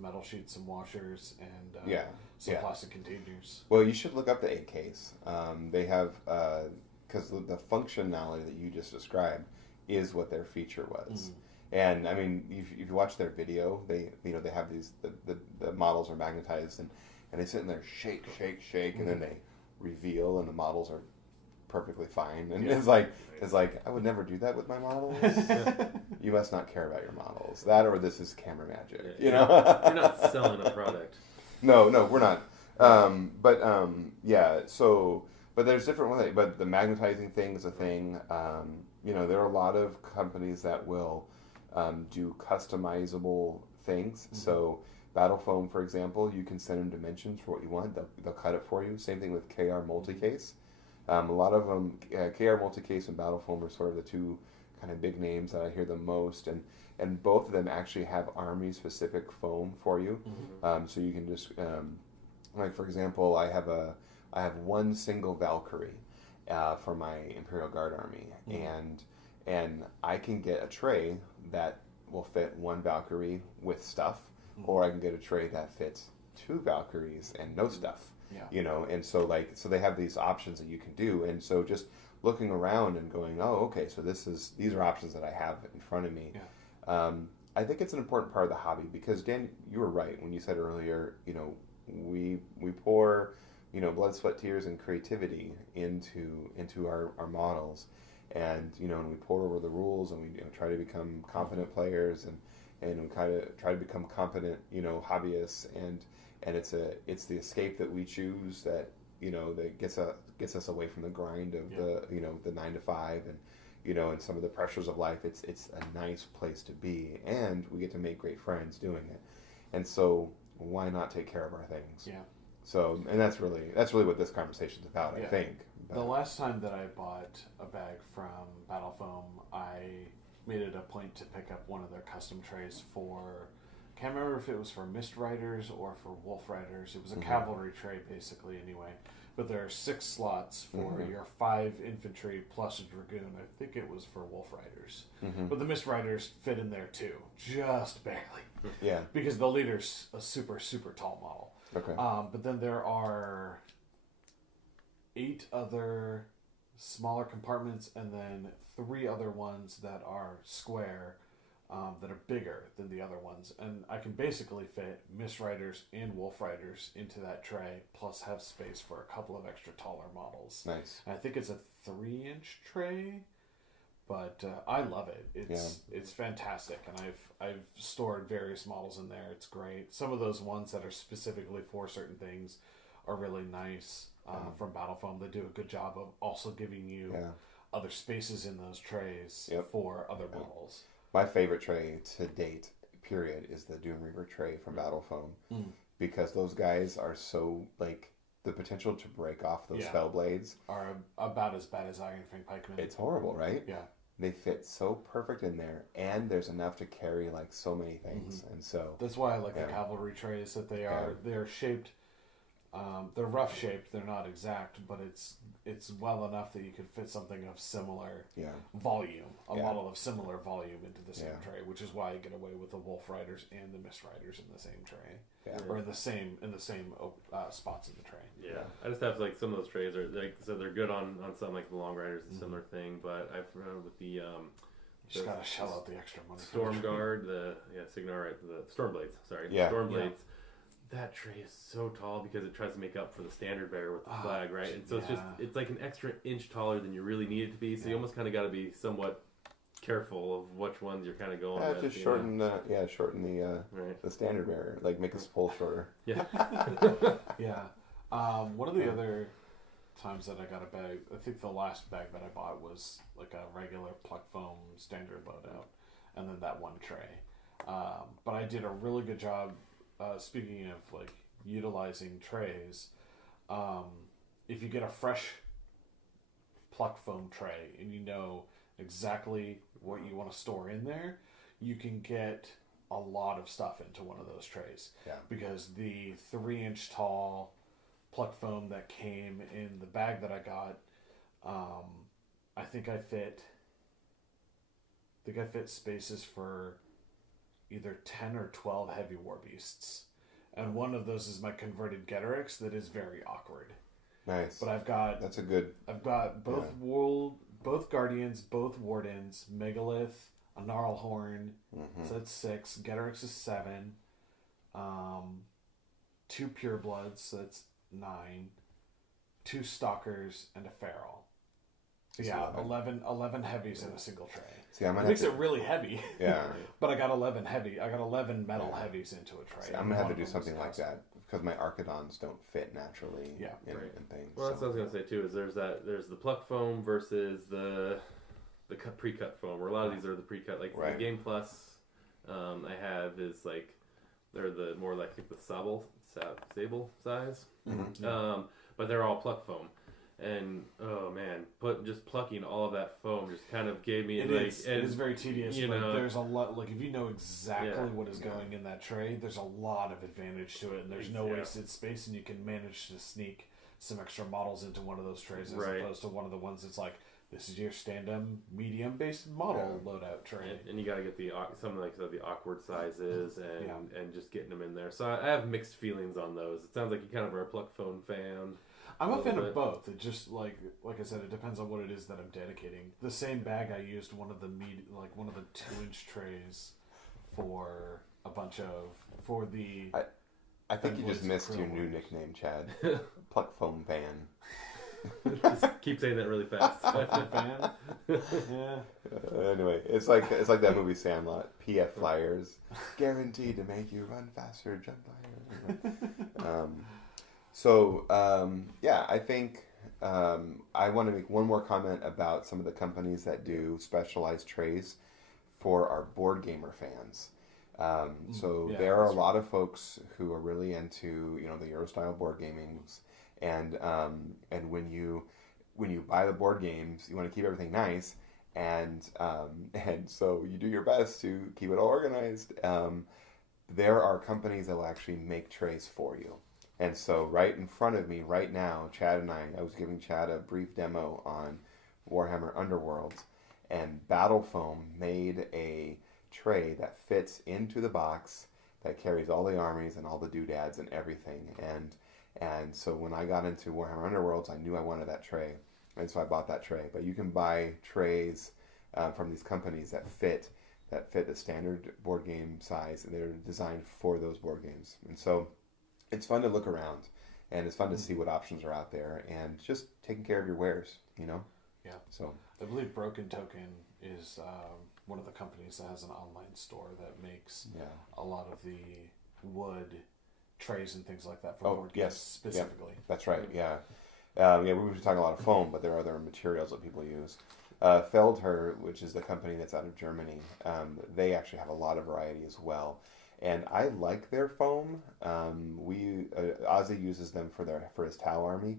metal sheets, some washers, and some plastic containers. Well, you should look up the A case. They have because the functionality that you just described is what their feature was. And I mean, if you watch their video, they have these the models are magnetized and they sit in there shake, and then they reveal and the models are perfectly fine. And it's like I would never do that with my models. You must not care about your models. That or this is camera magic. You're not selling a product. No, we're not. But there's different ways. But the magnetizing thing is a thing. There are a lot of companies that will do customizable things. So Battle Foam, for example, you can send them dimensions for what you want. They'll cut it for you. Same thing with KR Multicase. A lot of them, KR Multicase and Battle Foam are sort of the two kind of big names that I hear the most. And both of them actually have army-specific foam for you. So you can just, like for example, I have one single Valkyrie for my Imperial Guard army, and I can get a tray that will fit one Valkyrie with stuff, or I can get a tray that fits two Valkyries and no stuff. And so they have these options that you can do, and so just looking around and going, oh, okay, so these are options that I have in front of me. Yeah. I think it's an important part of the hobby because Dan, you were right when you said earlier, we pour, blood, sweat, tears, and creativity into our models, and we pour over the rules, and we try to become competent players, and we try to become competent, hobbyists, and it's the escape that we choose that that gets us away from the grind of the 9 to 5 and some of the pressures of life. It's a nice place to be, and we get to make great friends doing it, and so why not take care of our things? Yeah. So, and that's really what this conversation's about, I think. The last time that I bought a bag from Battle Foam, I made it a point to pick up one of their custom trays for, can't remember if it was for Mist Riders or for Wolf Riders. It was a cavalry tray, basically, anyway. But there are 6 slots for your 5 infantry plus a dragoon. I think it was for Wolf Riders. But the Mist Riders fit in there, too. Just barely. Yeah. Because the leader's a super, super tall model. Okay. But then there are 8 other smaller compartments and then 3 other ones that are square, that are bigger than the other ones. And I can basically fit Mist Riders and Wolf Riders into that tray, plus have space for a couple of extra taller models. Nice. And I think it's a 3-inch tray, but I love it. It's fantastic, and I've stored various models in there. It's great. Some of those ones that are specifically for certain things are really nice. From Battle Foam, they do a good job of also giving you other spaces in those trays for other models. My favorite tray to date, period, is the Doom Reaver tray from Battle Foam, because those guys are so, like, the potential to break off those spell blades are about as bad as Iron Fang Pikemen. It's horrible, right? Yeah. They fit so perfect in there, and there's enough to carry like so many things, and so that's why I like the cavalry trays. That they're shaped. They're rough shaped. They're not exact, but it's well enough that you could fit something of similar volume, a model of similar volume into the same tray, which is why you get away with the Wolf Riders and the Mist Riders in the same tray, or in the same spots in the tray. Yeah, I just have like some of those trays are like so they're good on some like the Long Riders, a similar thing, but I've with the you just gotta shell out the extra money. Storm Guard, the Signar, right, the Storm Blades. Sorry, Storm Blades. That tray is so tall because it tries to make up for the standard bearer with the flag, right? And so it's like an extra inch taller than you really need it to be. So you almost kind of got to be somewhat careful of which ones you're kind of going with. Just shorten the standard bearer, like make his pull shorter. Yeah. One of the other times that I got a bag, I think the last bag that I bought was like a regular Pluck Foam standard loadout, and then that one tray. But I did a really good job. Speaking of like utilizing trays, if you get a fresh Pluck Foam tray and you know exactly what you want to store in there, you can get a lot of stuff into one of those trays. Yeah. Because the 3-inch tall Pluck Foam that came in the bag that I got, I think I fit spaces for either 10 or 12 heavy war beasts, and one of those is my converted Getorix that is very awkward. Nice. But I've got both Guardians, both Wardens, Megalith, a Gnarlhorn, so that's 6. Getorix is 7. 2 Purebloods, so that's 9. 2 Stalkers and a Feral. So yeah, 11 heavies in a single tray. See, it makes it really heavy. Yeah. But I got 11 metal heavies into a tray. See, I'm going to have to do something like that because my Archidons don't fit naturally in things. Well, that's what I was going to say too, is there's the Pluck Foam versus the pre-cut foam, where a lot of these are the pre-cut. Like the Game Plus I have is like, they're the more like the sable size. But they're all Pluck Foam. And oh man, just plucking all of that foam just kind of gave me it is very tedious. There's a lot. Like if you know exactly what is going in that tray, there's a lot of advantage to it, and there's no wasted space, and you can manage to sneak some extra models into one of those trays as opposed to one of the ones that's like, this is your stand-up medium based model loadout tray. And you got to get some like the awkward sizes and just getting them in there. So I have mixed feelings on those. It sounds like you kind of are a Pluck Foam fan. I'm a little fan bit. of both. It just like I said, it depends on what it is that I'm dedicating. The same bag I used one of the 2-inch trays for a bunch of the. I think you just Blades missed your acrylic new ones. nickname, Chad. Pluck Foam Fan. Just keep saying that really fast. fan. Yeah. Anyway, it's like that movie Sandlot. PF Flyers, guaranteed to make you run faster, jump higher. Yeah, I think I want to make one more comment about some of the companies that do specialized trays for our board gamer fans. There are a lot of folks who are really into the Euro style board gamings, and when you buy the board games, you want to keep everything nice, and so you do your best to keep it all organized. There are companies that will actually make trays for you. And so right in front of me right now, Chad and I was giving Chad a brief demo on Warhammer Underworlds, and Battle Foam made a tray that fits into the box that carries all the armies and all the doodads and everything. And so when I got into Warhammer Underworlds, I knew I wanted that tray. And so I bought that tray. But you can buy trays from these companies that fit the standard board game size, and they're designed for those board games. And so it's fun to look around, and it's fun to see what options are out there, and just taking care of your wares, Yeah. So I believe Broken Token is one of the companies that has an online store that makes a lot of the wood trays and things like that for board games specifically. Yeah, that's right. Yeah. We were talking a lot of foam, but there are other materials that people use. Feldherr, which is the company that's out of Germany, they actually have a lot of variety as well. And I like their foam. Ozzy uses them for his Tau army,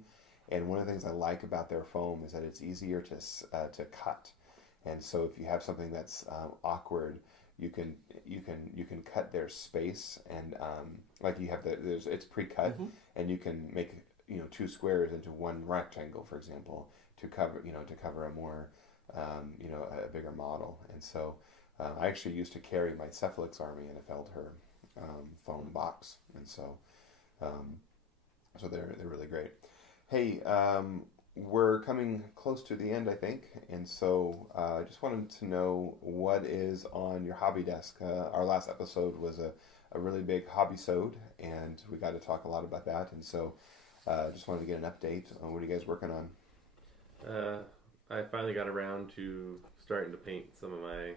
and one of the things I like about their foam is that it's easier to cut. And so if you have something that's awkward, you can cut their space, and like you have it's pre-cut, and you can make two squares into one rectangle, for example, to cover a more a bigger model. And so I actually used to carry my Cephalix army in a Feldherr foam box, and so they're really great. Hey, we're coming close to the end, I think, and so I just wanted to know what is on your hobby desk. Our last episode was a really big hobby-sode, and we got to talk a lot about that, and so just wanted to get an update on what are you guys working on. I finally got around to starting to paint some of my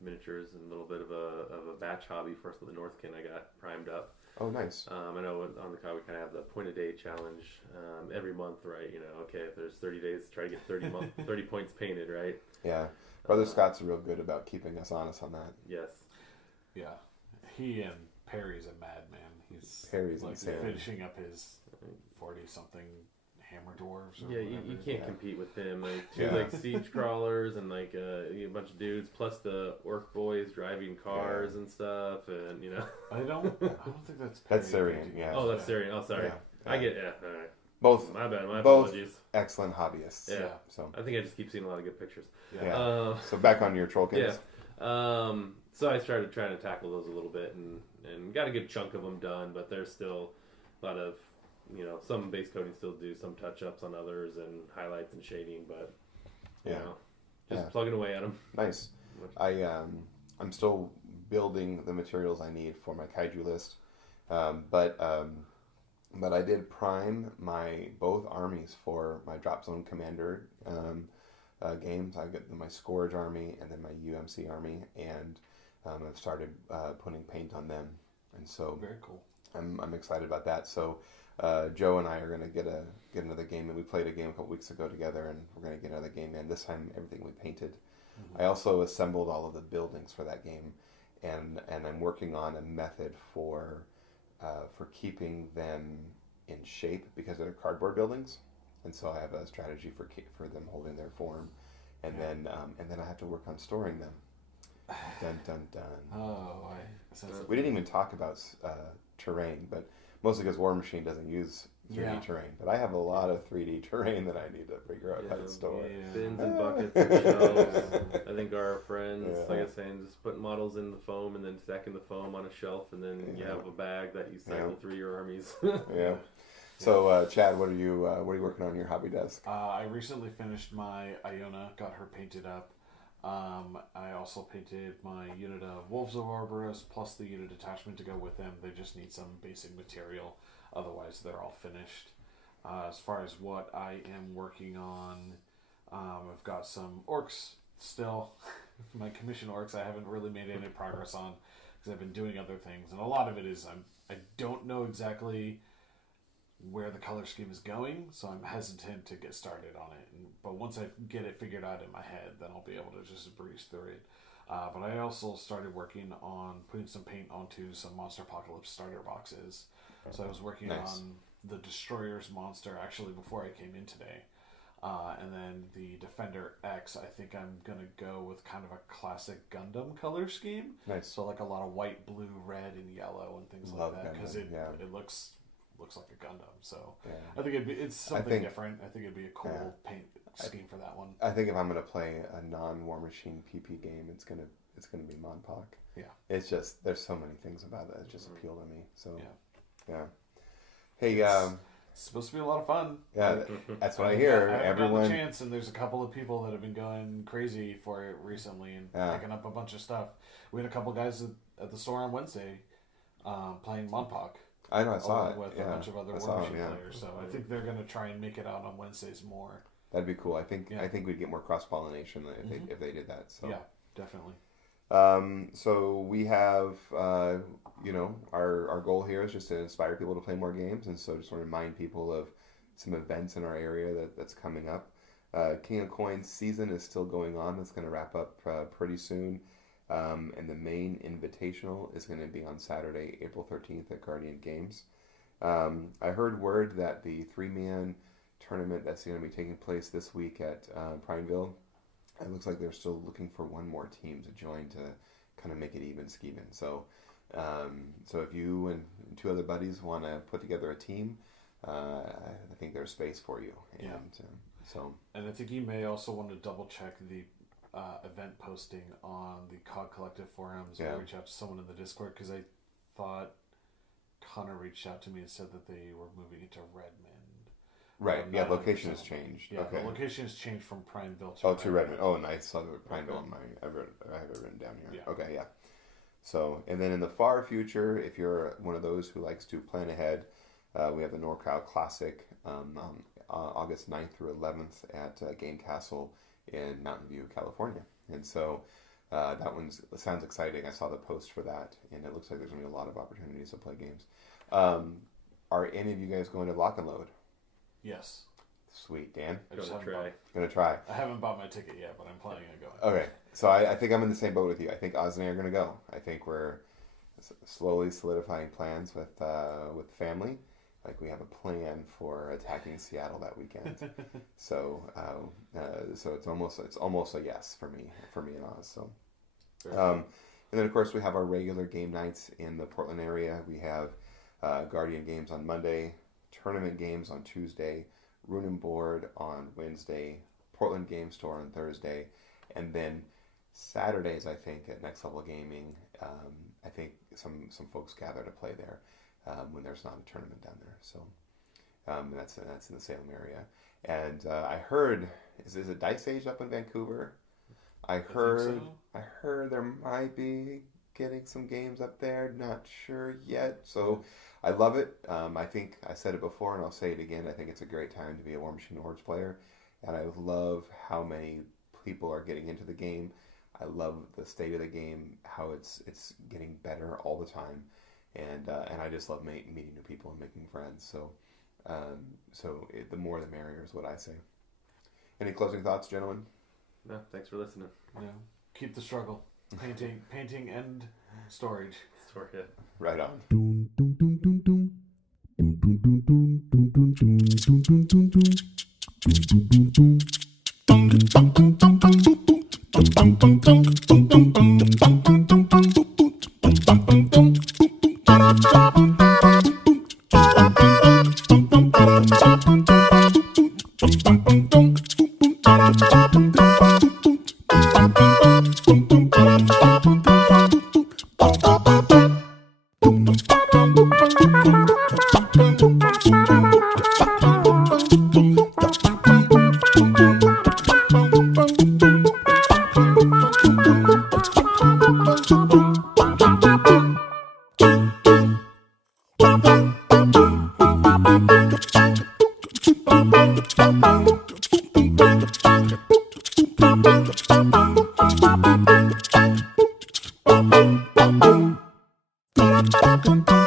miniatures, and a little bit of a batch hobby for the Northkin. I got primed up. Oh, nice. I know on the card we kind of have the point a day challenge every month, right? Okay, if there's 30 days, try to get 30 points painted, right? Yeah. Brother Scott's real good about keeping us honest on that. Yes. Yeah. He and Perry's a madman. Perry's like insane. finishing up his 40-something hammer dwarves. Or you can't compete with him. Like two Yeah. siege crawlers and a bunch of dudes, plus the orc boys driving cars and stuff, and I don't think that's Perry. That's Syrian. Yeah. Oh, that's Syrian. Oh, sorry. Yeah. I get all right. Both. My bad. My Both apologies. excellent hobbyists. Yeah. So I think I just keep seeing a lot of good pictures. yeah. So back on your Trollkins. Yeah. So I started trying to tackle those a little bit, and got a good chunk of them done, but there's still a lot of, some base coding still do some touch-ups on others and highlights and shading, but, just plugging away at them. Nice. I'm still building the materials I need for my kaiju list, but I did prime both armies for my Drop Zone Commander games. I got my Scourge army and then my UMC army, and I've started putting paint on them, and so Very cool. I'm excited about that. So Joe and I are going to get another game, and we played a game a couple weeks ago together, and we're going to get another game in. This time everything we painted. I also assembled all of the buildings for that game, and I'm working on a method for keeping them in shape because they're cardboard buildings, and so I have a strategy for them holding their form, and then I have to work on storing them. Dun dun dun. Oh, We didn't even talk about terrain, but mostly because War Machine doesn't use 3D terrain. But I have a lot of 3D terrain that I need to figure out how to store. Bins and buckets and shelves, I think, are our friends. Like I was saying, just put models in the foam and then stacking the foam on a shelf, and then you have a bag that you cycle through your armies. So, Chad, what are you working on your hobby desk? I recently finished my Iona, got her painted up. I also painted my unit of Wolves of Orboros plus the unit attachment to go with them. They just need some basic material. Otherwise, they're all finished. As far as what I am working on, I've got some orcs still. My commission orcs I haven't really made any progress on because I've been doing other things. And a lot of it is I don't know exactly where the color scheme is going, so I'm hesitant to get started on it. But once I get it figured out in my head, then I'll be able to just breeze through it. But I also started working on putting some paint onto some Monster Apocalypse starter boxes. So I was working on the Destroyer's monster actually before I came in today. And then the Defender X, I think I'm going to go with kind of a classic Gundam color scheme. Nice. So like a lot of white, blue, red, and yellow and things like that. Because it looks like a Gundam. So I think it's something different. I think it'd be a cool paint scheme for that one. I think if I'm going to play a non-War Machine PP game, it's going to be Monpok. Yeah. It's just, there's so many things about that that just appeal to me. So, yeah. Hey, it's supposed to be a lot of fun. Yeah, that's what I hear. I haven't Everyone, gotten the chance, and there's a couple of people that have been going crazy for it recently and picking up a bunch of stuff. We had a couple guys at the store on Wednesday playing Monpok. I know, I saw it. With a bunch of other War Machine players. So I think they're going to try and make it out on Wednesdays more. That'd be cool. I think we'd get more cross-pollination if they did that. So. Yeah, definitely. So we have, our goal here is just to inspire people to play more games, and so just want to remind people of some events in our area that's coming up. King of Coins season is still going on. That's going to wrap up pretty soon. And the main invitational is going to be on Saturday, April 13th at Guardian Games. I heard word that the 3-man tournament that's going to be taking place this week at Prineville, it looks like they're still looking for one more team to join to kind of make it even skeeving. So if you and 2 other buddies want to put together a team, I think there's space for you. And, and I think you may also want to double check the event posting on the COG Collective forums or reach out to someone in the Discord, because I thought Connor reached out to me and said that they were moving it to Redmond. Right, location has changed. Yeah, okay. The location has changed from Prineville to Redmond. To Redmond. Oh, nice. I saw the Prineville on I have it written down here. Yeah. Okay, yeah. So, and then in the far future, if you're one of those who likes to plan ahead, we have the NorCal Classic on August 9th through 11th at Game Castle in Mountain View, California. And so that sounds exciting. I saw the post for that, and it looks like there's going to be a lot of opportunities to play games. Are any of you guys going to Lock and Load? Yes. Sweet. Dan? Gonna try. I haven't bought my ticket yet, but I'm planning on going. Okay. So I think I'm in the same boat with you. I think Oz and I are going to go. I think we're slowly solidifying plans with family. Like, we have a plan for attacking Seattle that weekend. So it's almost a yes for me and Oz. So, and then of course we have our regular game nights in the Portland area. We have Guardian games on Monday, tournament games on Tuesday, Rune and Board on Wednesday, Portland Game Store on Thursday, and then Saturdays, I think, at Next Level Gaming, I think some folks gather to play there when there's not a tournament down there. So that's in the Salem area. And I heard, is it Dice Age up in Vancouver? I heard there might be getting some games up there. Not sure yet. So I love it. I think I said it before, and I'll say it again. I think it's a great time to be a War Machine Hordes player, and I love how many people are getting into the game. I love the state of the game, how it's getting better all the time, and I just love meeting new people and making friends. So the more the merrier is what I say. Any closing thoughts, gentlemen? No, thanks for listening. Yeah. Keep the struggle. Painting and storage. Right on. Boom, Bum, bum, bum, bum, bum, bum, bum, bum, bum, bum, bum,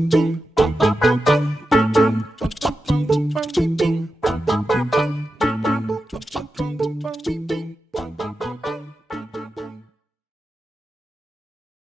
bum,